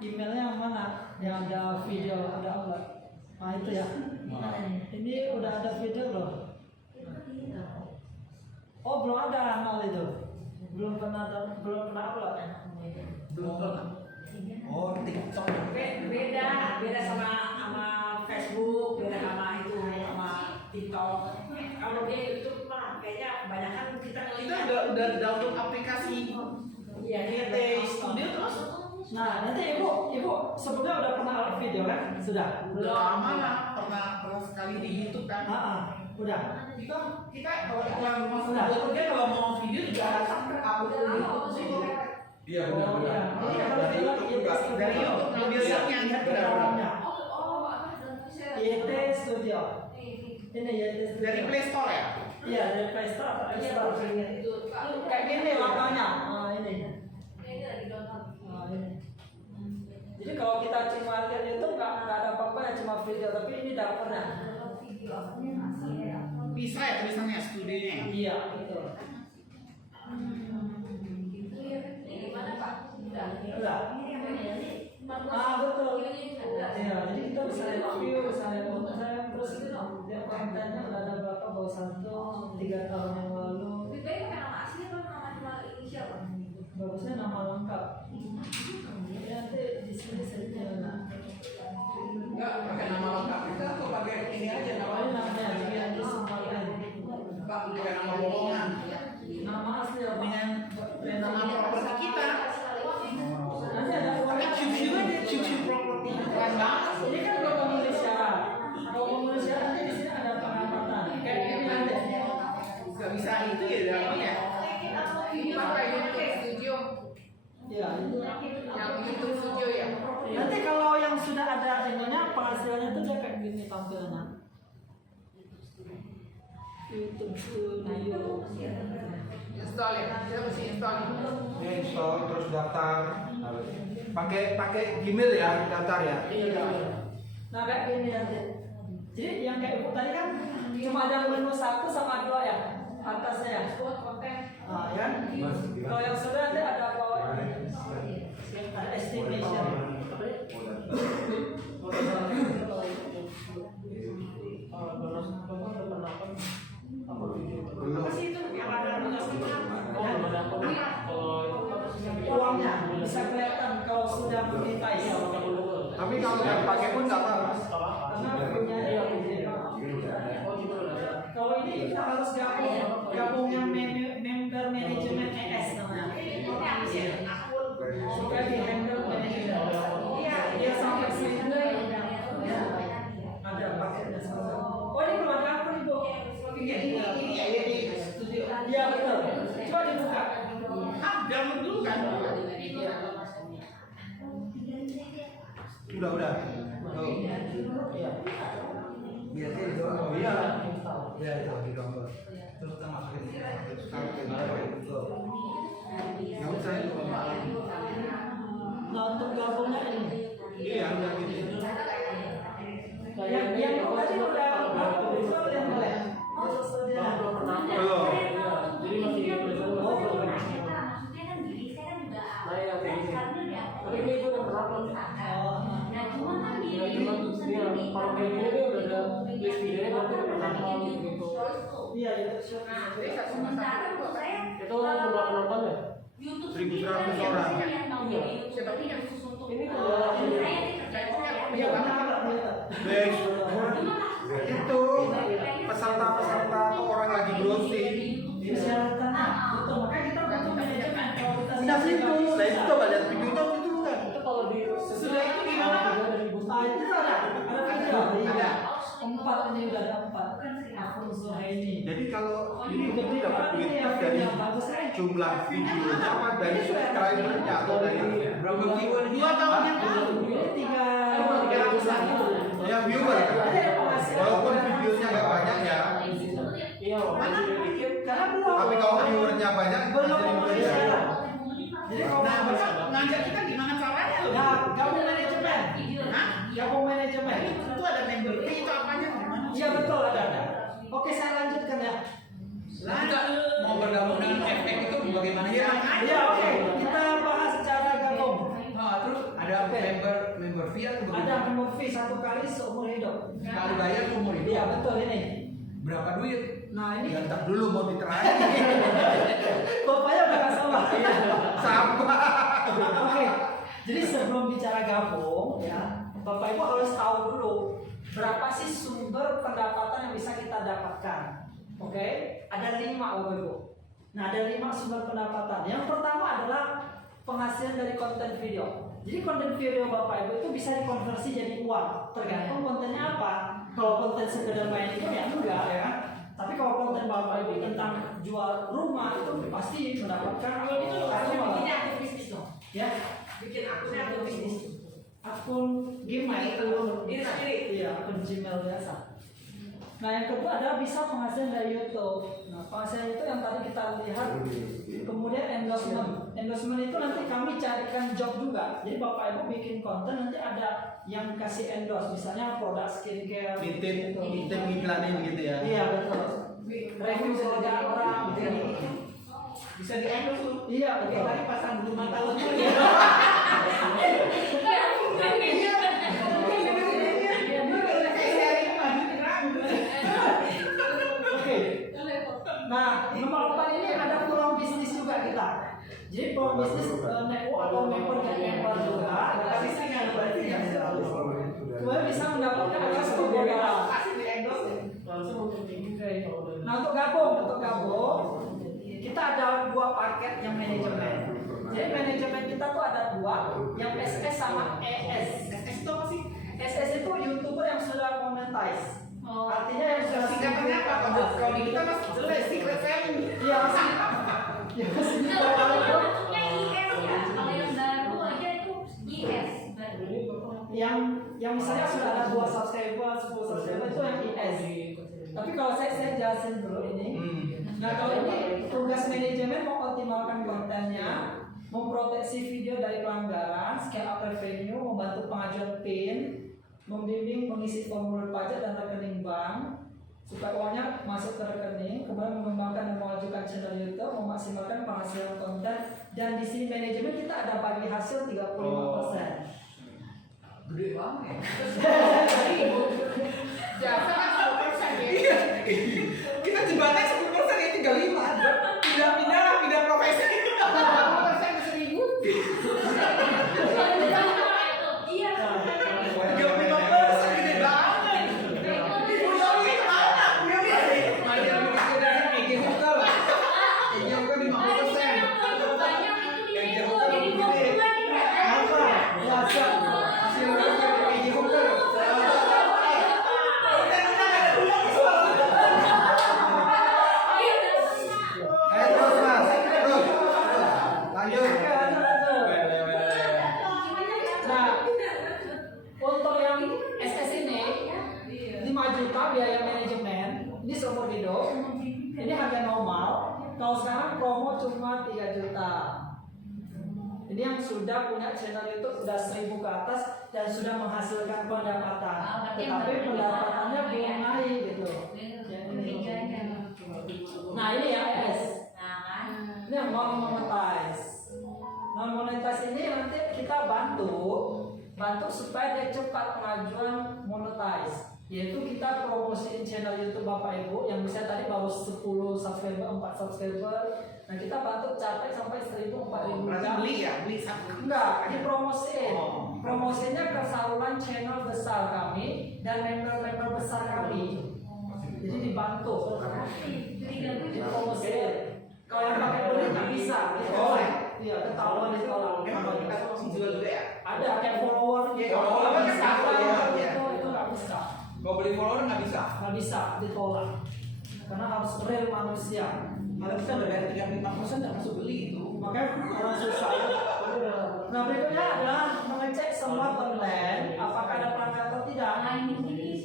Emailnya yang mana? Yang ada video, ada upload. Nah itu ya. Ini udah ada video belum? Oh belum ada nol itu. Belum pernah upload. Belum pernah. Oh, TikTok. beda sama Facebook, beda sama itu sama TikTok. Kalau dia YouTube mah kayaknya kebanyakan kita Kita ngelihat. udah download aplikasi Iya, YT Studio terus. Nah nanti ibu sebelumnya udah pernah upload video kan? Sudah. Udah lama lah, pernah sekali di YouTube kan. Udah. Kita kalau mau kalau mau video juga harus upload ke YouTube sih. Iya benar-benar. Jadi kalau video juga dari YouTube ngambil linknya. Benar-benar. YT Studio. Ini YT Studio. Dari Play Store ya. Iya dari Play Store atau App Store. Kayak gini logonya. Ini. Ini. Jadi kalau kita cuma lihat YouTube nggak ada apa-apa, cuma video, tapi ini dapurnya. Bisa ya tulisannya studionya. Iya betul. Udah. Betul. Iya, jadi kita bisa review, bisa lihat konten, terus lihat kontennya udah ada berapa baru 3 tahun yang lalu. Bagusnya nama lengkap. Jadi nanti di sini saja. Enggak pakai nama lengkap kita tuh pakai ini aja Ini namanya biar di semua Pak pakai nama bohongan. nama asli apa? Dengan nama properti kita. Nanti ada Pakai cuci properti keren banget. ini kan kalau menulis syarat. Kalau menulis syarat nanti di sini ada pengamatan. Kayak gini nanti. Gak bisa itu ya dalamnya. Ini pakai YouTube Studio, Ya itu. yang YouTube Studio ya. Nanti kalau yang sudah ada ininya penghasilannya tuh dia kayak gini tampilnya. YouTube Studio. Install ya, kita mesti install. Ya install terus daftar. Pakai Gmail ya daftar ya. Iya. Nah kayak gini nanti. Jadi yang kayak ibu tadi kan cuma ada menu 1 sama 2 ya atasnya ya. Nah, ya. Kalau yang sudah ada apa? Ada estimation. Apa sih itu yang ada Uangnya bisa kelihatan kalau sudah monetize. Tapi kalau nggak pakai pun nggak apa-apa. Karena punya dia. Kalau ini kita harus gabung yang member manajemen ES namanya. Supaya di handle manajemen. Dia sampai sini ada paketnya semua. Oh ini belum ada apa nih Bu? Ini ya ini studio. Iya betul. Coba dibuka. Download dulu kan. Udah. Oh. Iya. Biasanya di download. Oh iya. Iya itu di download. Terus kita masukin itu. Nggak usah itu Nah untuk gabungnya ini. Iya udah gitu. Yang tadi udah berapa visual yang boleh? Masuk studio. Belum. Jadi masih kalau kayak gini nih udah ada list videonya berarti udah pernah gitu. Iya, YouTube Short. Sementara menurut saya Itu jumlah penonton ya? YouTube 1.100 orang. yang mau jadi YouTuber ini yang khusus untuk Ini saya udah nih terjadi Iya, benar. Guys, itu peserta-peserta atau orang lagi browsing. Persyaratan. Betul, makanya kita butuh manajemen. Kalau kita Udah situ, nah itu coba lihat videonya itu bukan. itu kalau di Sesudah itu gimana? Ah, itu ada video. Ada. 4 ini udah ada 4. Akun Zuhaini. Jadi kalau ini itu dapat duitnya dari jumlah videonya apa dari subscribernya atau dari berapa viewer? 2 tahun yang lalu. Ini 300-an. Ya viewer. Walaupun videonya nggak banyak ya. iya walaupun video dikit Karena belum. Tapi kalau viewernya banyak Belum jadi mulai banyak. sekarang. Jadi kalau ngajak kita gimana caranya loh? Nah, gabung manajemen. Hah? Gabung manajemen. Itu ada member fee itu apanya gimana? Iya betul ada. Oke, saya lanjutkan ya. Mau bergabung dengan efek itu bagaimana ya? Iya, oke. Kita bahas cara gabung. Nah, terus ada member fee atau Ada bagaimana? member fee 1 kali seumur hidup. Kali bayar umur itu Iya, betul ini. berapa duit? Nah, ini Gantar dulu mau diterangin. bapaknya udah nggak sabar. Sama. Oke. Jadi sebelum bicara gabung, ya, Bapak Ibu harus tahu dulu berapa sih sumber pendapatan yang bisa kita dapatkan. Oke, ada 5 Bapak Ibu. Nah, ada 5 sumber pendapatan. Yang pertama adalah penghasilan dari konten video. Jadi konten video Bapak Ibu itu bisa dikonversi jadi uang, tergantung kontennya apa. Kalau konten sekedar main game ya enggak ya. Tapi kalau konten Bapak Ibu tentang jual rumah itu pasti mendapatkan Kalau itu harusnya uang. bikinnya akun bisnis dong. Ya, Bikin akunnya akun bisnis. akun Gmail itu Diri sendiri. iya, akun Gmail biasa. Nah, yang kedua adalah bisa penghasilan dari YouTube. Nah, penghasilan itu yang tadi kita lihat. Kemudian endorsement. Endorsement itu nanti kami carikan job juga. Jadi Bapak Ibu bikin konten nanti ada yang kasih endorse, misalnya produk skincare. Nitip gitu. iklanin gitu ya. Iya betul. Review produk orang. Bisa di endorse tuh. Iya Oke, betul. tadi pasang bulu mata lo tuh. Oke. Nah, nomor 4 ini ada peluang bisnis juga kita. Jadi peluang bisnis network atau member juga. Bisa nggak berarti ya? Kemudian bisa mendapatkan akses modal. Kasih di endorse ya. langsung untuk tinggi kayak kalau udah Nah, untuk gabung kita ada 2 paket yang manajemen. Jadi manajemen kita tuh ada 2, yang SS sama ES. SS itu apa sih? SS itu YouTuber yang sudah monetize. Artinya yang sudah Singkatannya apa? Kalau di kita mas jelas secret family. Iya, masih. Ya, masih di bawah. Bentuknya IS ya. Kalau yang baru aja itu IS. Yang misalnya sudah ada 2 subscriber, 10 subscriber itu yang IS. Tapi kalau saya jelasin dulu ini. Nah, kalau ini tugas manajemen mengoptimalkan kontennya, memproteksi video dari pelanggaran, scale up revenue, membantu pengajuan PIN, membimbing pengisi formulir pajak dan rekening bank supaya uangnya masuk ke rekening, kemudian mengembangkan dan mengajukan channel YouTube, memaksimalkan penghasilan konten, dan di sini manajemen kita ada bagi hasil 35%. Gede banget. Jasa kan 10% ya. Kita jembatan 10% ya 35. Pindah profesi. 10% ke 1000. Iya. 35% gede banget. Bu Yomi kemana? Bu Yomi. Mari kita bikin dari Egi Hotel. Egi Hotel 50%. Banyak itu di situ. Jadi buat dua nih Kak. Apa? Biasa. Hasil dari Egi Hotel. Terus mas, terus lanjut. Nah, untuk yang SS ini 5 juta biaya manajemen, ini seumur hidup, ini harga normal. Kalau sekarang promo cuma 3 juta. Ini yang sudah punya channel YouTube sudah 1000 ke atas dan sudah menghasilkan pendapatan. Tetapi pendapatannya belum naik gitu. Yang ini. Nah ini yang S. Ini yang non monetize. Non monetize ini nanti kita bantu bantu supaya dia cepat pengajuan monetize, yaitu kita promosiin channel YouTube Bapak Ibu yang bisa tadi baru 10 subscriber, 4 subscriber. Nah kita bantu capai sampai 1.000, 4.000 Berarti jam. beli ya, beli satu. Enggak, dipromosiin. Promosinya ke saluran channel besar kami dan member-member besar kami. Jadi dibantu. Dipromosiin. Kalau yang pakai beli nggak bisa. Iya, ketahuan ditolak. Emang kita jual juga ya? Ada kayak follower Iya, gitu. follower kan Instagram bisa, gitu, ya. itu nggak bisa. Kalau beli follower nggak bisa. Nggak bisa ditolak. Karena harus real manusia. Kalau kita udah bayar 35% nggak masuk beli itu. Makanya orang susah. Nah berikutnya adalah mengecek semua konten apakah ada pelanggan atau tidak. Nah ini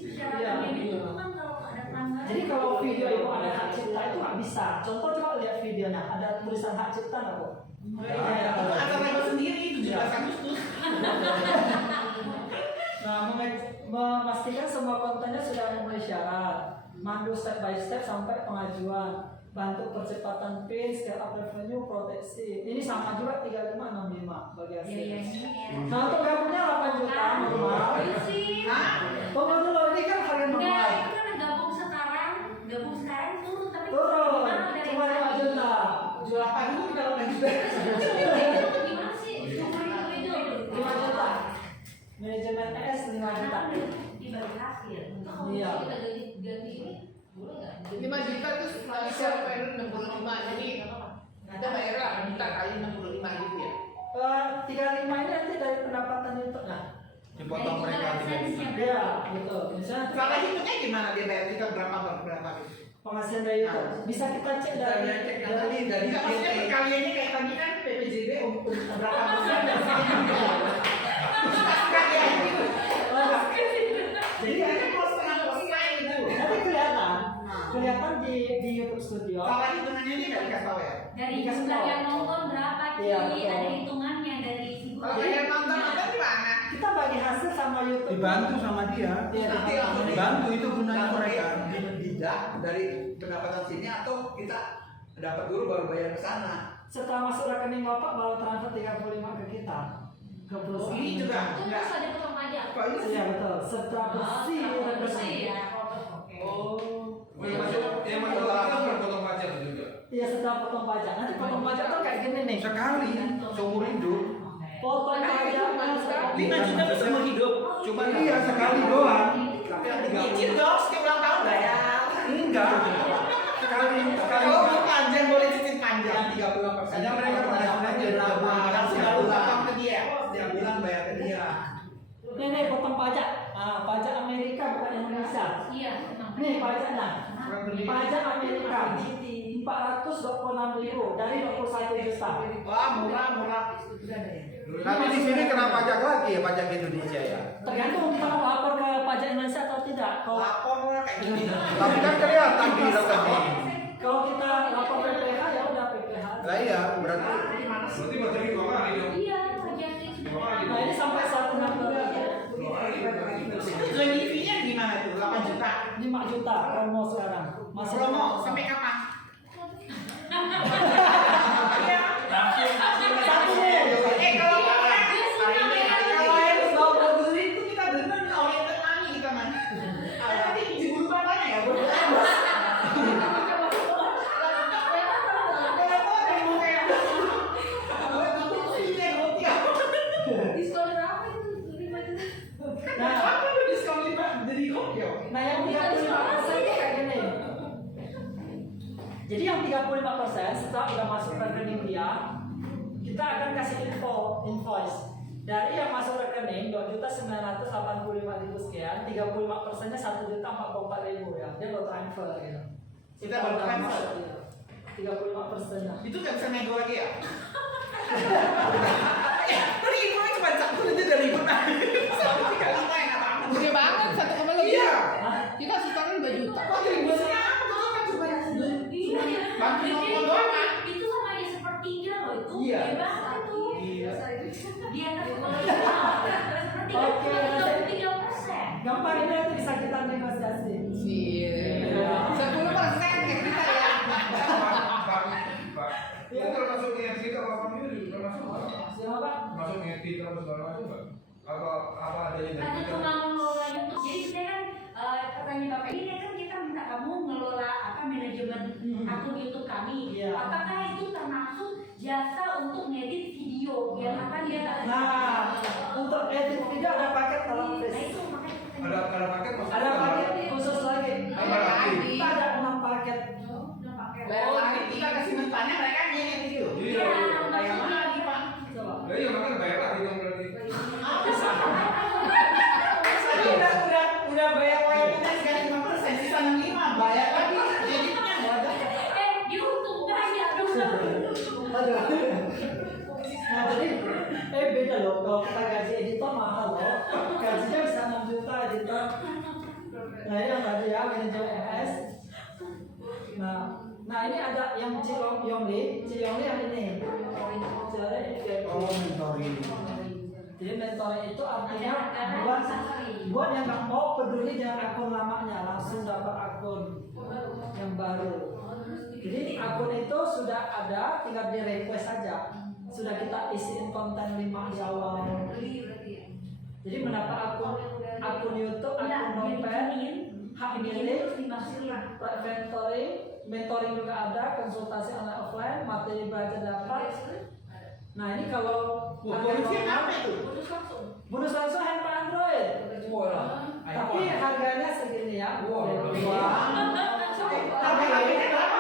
persyaratan itu kan kalau ada pelanggan. Jadi kalau video itu ada hak cipta itu nggak bisa. Contoh coba lihat videonya, ada tulisan hak cipta nggak kok? Itu atas nama sendiri itu 17 Agustus. Nah, memastikan semua kontennya sudah memenuhi syarat, mandu step by step sampai pengajuan, bantu percepatan PIN, scale up revenue, proteksi. Ini sama juga 3565 bagi hasil. Iya ini ya. Nah, untuk gabungnya 8 juta normal. Tunggu dulu, ini kan harga Enggak, normal. itu kan gabung sekarang turun tapi Turun, gimana dari cuma 5 juta. Jual apa dulu kita udah juga. Gimana sih? Itu 5 juta. Manajemen PS 5 juta. dibagi hasil. Iya. Kita ganti ini boleh nggak? 5 juta itu siapa bayar 65, jadi kita bayar 8 juta kali 65 gitu ya. 35 ini nanti dari pendapatan YouTube. Nah, Dipotong mereka 3 iya, betul. Misalnya Salah hitungnya gimana dia bayar kita berapa gitu? penghasilan dari YouTube bisa kita cek dari Dari maksudnya perkaliannya kayak tadi kan PPJB berapa persen dari jadi ada plus setengah gitu. nanti kelihatan di YouTube Studio. Salah hitungannya ini nggak dikasih tahu ya? Dari Dikasih jumlah tahu. yang nonton berapa Iya, Ki? betul. Ada hitungannya dari Kalau yang nonton gimana? Kita bagi hasil sama YouTube. Dibantu sama dia. Iya, Nanti langsung Dibantu itu gunanya mereka. Tidak dari pendapatan sini atau kita dapat dulu baru bayar ke sana. Setelah masuk rekening Bapak baru transfer 35 ke kita. Ke perusahaan. Ini juga itu enggak. terus ada potong pajak. Kok ini Iya betul. Setelah bersih Bersih rekening. ya. Oke. yang masuk langsung berpotong pajak juga. Iya setelah potong pajak. Nanti potong pajak tuh kayak gini nih. Sekali seumur hidup. Potong pajak 5 juta itu seumur hidup. Cuma iya sekali doang. Tapi yang dicicil dong setiap ulang tahun bayar. Enggak. Sekali Kalau mau panjang boleh cicil panjang 35%. Hanya mereka penghasilannya jadi berapa? Langsung utang ke dia. Setiap bulan bayar ke dia. Ini potong pajak. Pajak Amerika bukan Indonesia. Iya. Nih pajaknya. Pajak Amerika 426.000 dari 21 juta. Wah murah. Tapi di sini kena pajak lagi ya, pajak Indonesia ya. Tergantung kita mau lapor ke pajak Indonesia atau tidak. Lapor lah kayak gini. Tapi kan kelihatan di rekening. Kalau kita lapor PPH ya udah PPH. Lah iya, berarti Berarti materi 2 kali dong. Iya, pajaknya sudah. Nah ini sampai 160 Itu join EV-nya gimana tuh? 8 juta. 5 juta promo sekarang. Masih Promo sampai kapan? Kalau yang mau beli itu kita bener oriented money kita mah. Tadi diburu bapaknya ya, buru Diskon berapa itu? 5 juta. Nah yang 35% itu kayak gini. Jadi yang 35% setelah udah masuk rekening dia, kita akan kasih invoice. Dari yang masuk rekening 2.985.000 sekian, 35%-nya 1.044.000 ya. Dia baru transfer gitu. Kita baru transfer. 35%-nya. Itu nggak bisa nego lagi ya? Tadi infonya cuma satu aja dari ibu nah. Sampai 35 yang apa-apa. Gede banget 1 lebih. Iya. Kita sekarang 2 juta. Kok ributnya apa? Kan cuma bantu nonton doang kan? Itu sama aja sepertiga loh itu. Iya. Gede banget itu. Iya. Dia kan Oke. 33%. Gampang ini nanti bisa kita negosiasi. Iya. 10% kayak kita ya. Itu termasuk yang kita lakukan ini termasuk Siapa Pak? masuk yang kita segala macam nggak? apa ada yang Ada cuma mengelola YouTube. Jadi saya kan pertanyaan Bapak ini kan kita minta kamu ngelola manajemen akun YouTube kami. Iya. Apakah itu termasuk jasa untuk ngedit video? Biar akan dia Nah, untuk edit video ada paket dalam Nah, Face. itu makanya ada paket maksudnya Ada paket khusus lagi. Apa lagi? Kita ada 6 paket. Bayar lagi, kita kasih mentahnya mereka yang itu. Iya. Bayar lagi Pak. Coba. Lah iya makanya bayar lagi dong berarti. Saya udah bayar kita sekali 5%, sisa 65 bayar lagi. Jadinya dia untung banyak dong. Nah, jadi beda loh kalau kita gaji editor mahal loh. Gajinya bisa 6 juta editor. Nah, ini yang tadi ya manajemen MS. Nah ini ada yang Ciyongli yang ini. Oh, mentoring. Jadi mentoring itu artinya buat yang nggak mau peduli dengan akun lamanya langsung dapat akun yang baru. Jadi akun itu sudah ada, tinggal di request saja. Sudah kita isiin konten 5 di awal. Jadi mendapat akun YouTube, akun dompet, hak milik, mentoring juga ada, konsultasi online offline, materi belajar dapat. Nah ini kalau bonusnya apa itu? bonus langsung handphone Android. Tapi harganya segini ya. Tapi harganya berapa?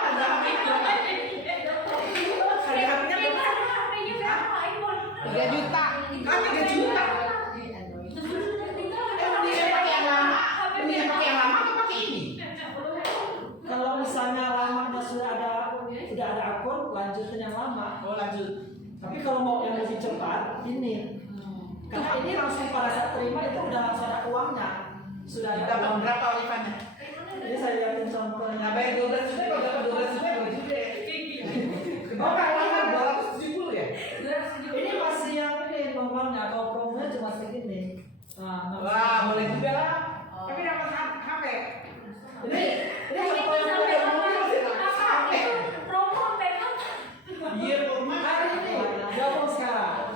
Harga 3 juta. Kan 3 juta. Mendingan pakai yang lama. Mendingan pakai yang lama atau pakai ini? Kalau misalnya lamanya sudah ada akun, lanjutin yang lama. Oh lanjut. Tapi kalau mau yang lebih cepat, ini. Karena ini langsung pada saat terima itu udah langsung ada uangnya. Sudah ada Dapat uang. berapa olifannya? Ini saya lihatin contohnya. Nah bayar 12 juta, kalau dapat 12 juta 2 juta. Oh kalian 270 ya? Ini masih yang ini normalnya, kalau promonya cuma segini. Nah, Wah boleh juga lah. Tapi dapat HP. ini contohnya HP. Iya rumah hari ini gabung sekarang.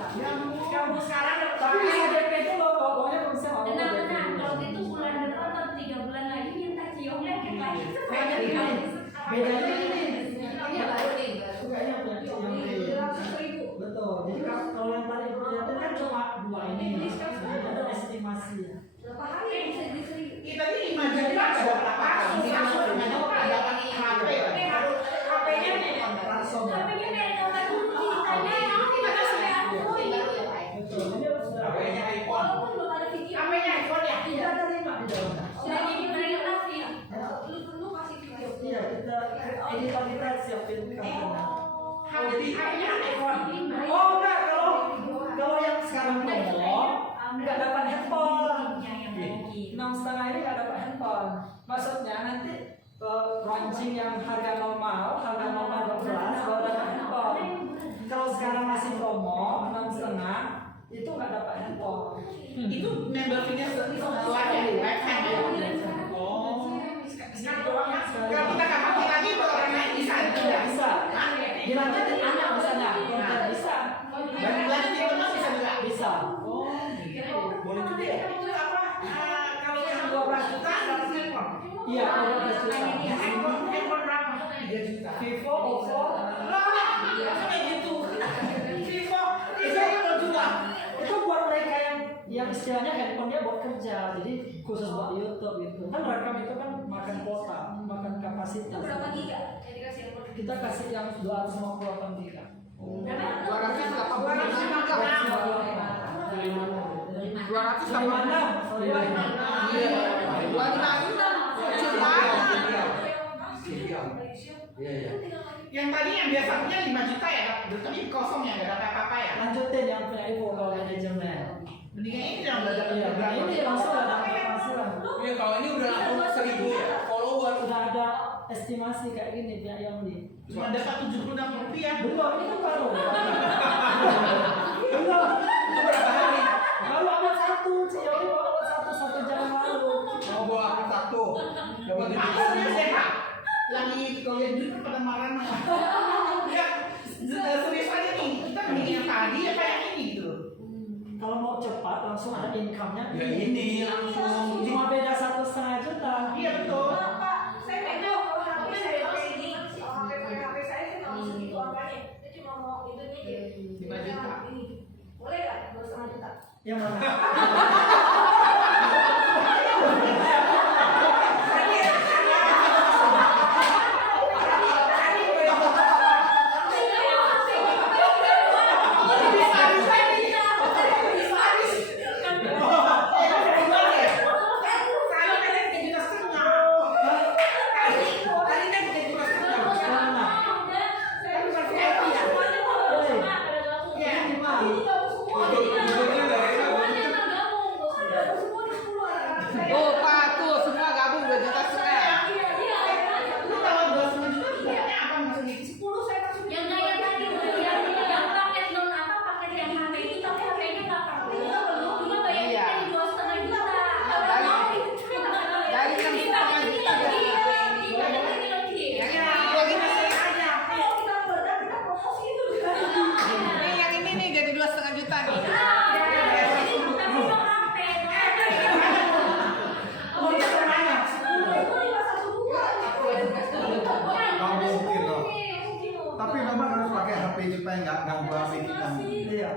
Kamu sekarang dapat Tapi bisa DP itu loh, pokoknya bisa mau Tenang, DP. kalau gitu bulan depan atau 3 bulan lagi minta cium lagi lagi. Bedanya ini. Bedanya ini. Ini baru nih. Kayaknya berarti yang ini. Betul. Jadi kalau yang tadi lihatin kan cuma 2 ini. Ada estimasi ya. Berapa hari bisa diseri? kita ini 5 juta ada berapa kasus? 5 juta dapat HP. HP-nya nih. Langsung. HP-nya dari nomor dulu ceritanya ya. Kita sampai aku. Betul. Ini sudah HP-nya iPhone. Walaupun belum ada video. HP-nya iPhone ya? kita ada 5 di dalamnya. Sudah jadi verifikasi ya. Lu kasih video. Iya, kita editor kita siapin kontennya. Jadi HP-nya iPhone. Oh enggak, kalau yang sekarang promo nggak dapat handphone. 6,5 ini nggak dapat handphone. Maksudnya nanti launching yang harga normal 12 baru dapat handphone. Kalau sekarang masih promo 6,5 itu nggak dapat handphone. Itu membershipnya setelah dari website ya? Oh. Sekarang doang kan? Kalau kita nggak pakai lagi orang lain bisa? Tidak bisa. Dilanjutin anak misalnya, konten bisa. Dan lanjut itu bisa juga? Bisa. Oh, boleh juga ya? Itu apa? Kalau yang 12 juta dapat handphone? Iya, 12 juta. Handphone berapa? 3 juta. Vivo, Oppo. Loh, kayak gitu. Vivo, yang 2 juta. Itu buat mereka yang istilahnya handphonenya buat kerja, jadi khusus buat YouTube gitu. Kan rekam itu kan makan kuota, makan kapasitas. Berapa giga yang dikasih handphone? Kita kasih yang 258 giga. Berapa? 256. Yang tadi yang biasa punya 5 juta ya, tapi kosong ya, nggak ada apa-apa ya. Lanjutin yang punya ibu kalau manajemen. Mendingan ini yang udah dapat Iya, berapa? ini langsung ada penghasilan. Iya kalau ini udah langsung 1000 ya follower. Sudah ada estimasi kayak gini pihak yang di. Cuma dapat 76 rupiah. Belum, ini kan baru. Belum. Itu berapa hari? Baru awal 1, Cioli baru awal 1 jam lalu. Mau bawa aku satu. Dapat Aku serius ya Pak. Lagi kalau lihat dulu pada marah. Ya, serius aja nih. Kita mending yang tadi apa yang ini gitu. Kalau mau cepat langsung ada income-nya. Ya ini langsung. Cuma beda 1,5 juta. Iya betul. Pak, saya nggak tahu kalau HP saya pakai ini, HP saya sih nggak mau segitu angkanya. Saya cuma mau itu aja. 5 juta. Ini boleh nggak? 2,5 juta. Yang mana? Oh Pak, tuh semua gabung 2 juta setengah. Lu tahu 2,5 juta tujuannya apa maksudnya? 10 saya masukin. Yang kayak tadi yang paket non apa paket yang HP itu tapi HP-nya nggak pakai. Cuma bayarnya di 2,5 juta. Dari 6,5 juta dari HP ini. Kalau kita berdak kita promosi itu. Nih yang ini nih jadi 2,5 juta nih. Tapi memang harus pakai HP supaya nggak ganggu HP kita. Iya.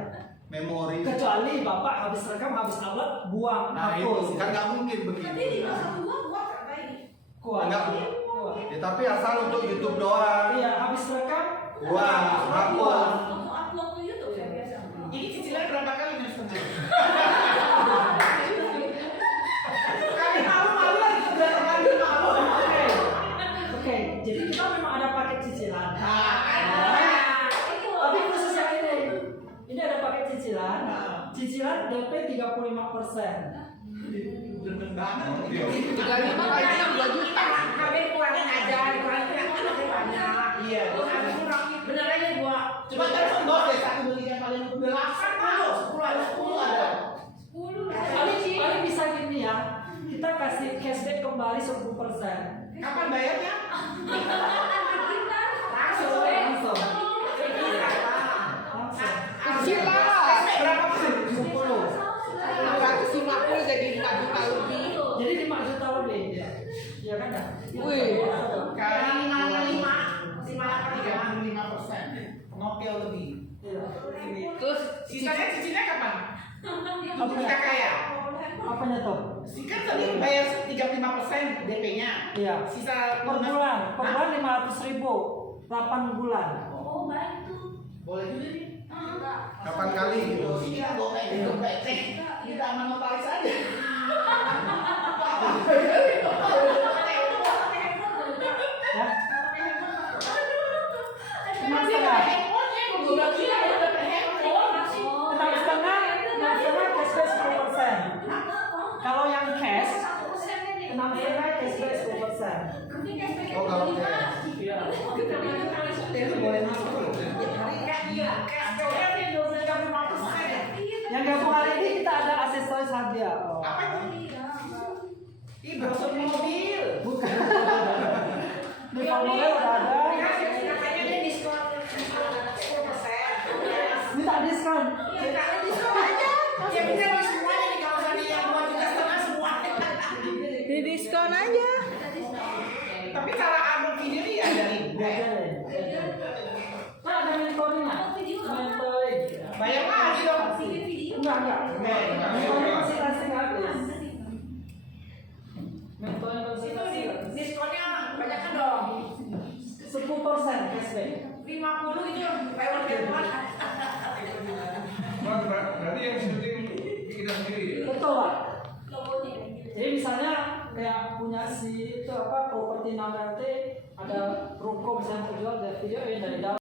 Memori. Kecuali Bapak habis rekam, habis upload, buang, Nah itu hapus. kan nggak mungkin Tapi begini. 512 buat apa ini? Kuat. Enggak. Kuat. Ya, tapi asal untuk YouTube doang. Iya, habis rekam, Wah, hapus. Untuk upload ke YouTube ya biasa. Ini cicilan berapa kali 6,5? Kali malu-malu lagi berapa kali malu. Oke, jadi kita memang ada paket cicilan. Itu Tapi khusus yang ini ada paket cicilan. Cicilan DP 35%. Bener banget. 35 kali 2 juta. Kami kurangin aja, kurangin kan banyak. Iya. Terus kami kurangin bener aja gua. Coba telepon bos deh, 1 beli yang paling 8 kalau 10 ada 10 ada. 10 lah. Paling bisa gini ya. Kita kasih cashback kembali 10%. Kapan bayarnya? Langsung. Langsung. Kecil lah. Berapa persen? 10. 150 jadi 5 juta lebih. Jadi 5 juta lebih. Iya kan? Ya? Wih. Kali 5 35%. Ngopil lebih. Iya. Terus Sisanya cicilannya kapan? Apa Kita ya? kaya. Apanya tuh? Kan tadi bayar 35% DP-nya. Iya. Sisa Per bulan 500.000. 8 bulan. Oh, baik tuh. Boleh juga nih. Kapan kali gitu? Iya, boleh. Kita sama notaris aja. Ya. Cuma setengah. Enam setengah cashback 10%. Kalau yang cash 6,5 cashback 10%. Oh kalau cash. Iya. Boleh masuk. Yang gabung hari ini kita ada aksesoris hadiah. Oh. Apa itu? Ih, brosur mobil. Bukan. Di Valore udah ada. Katanya dia diskon 10%. Minta diskon. Ya diskon aja. Ya bisa di semuanya di kawasan yang 2,5 juta semua. di diskon aja. Tapi cara upload video nih dari Nah, ada mentornya. Mentoring. bayar lagi dong. Enggak. Mentornya konsultasi gratis. Mentornya konsultasi gratis. Diskonnya banyak kan dong. 10% cashback. 50 itu lewat Jerman. Berarti yang syuting kita sendiri. Betul, Pak. Logonya. Jadi misalnya kayak punya si itu apa properti 6 RT ada ruko misalnya terjual dari video dari dalam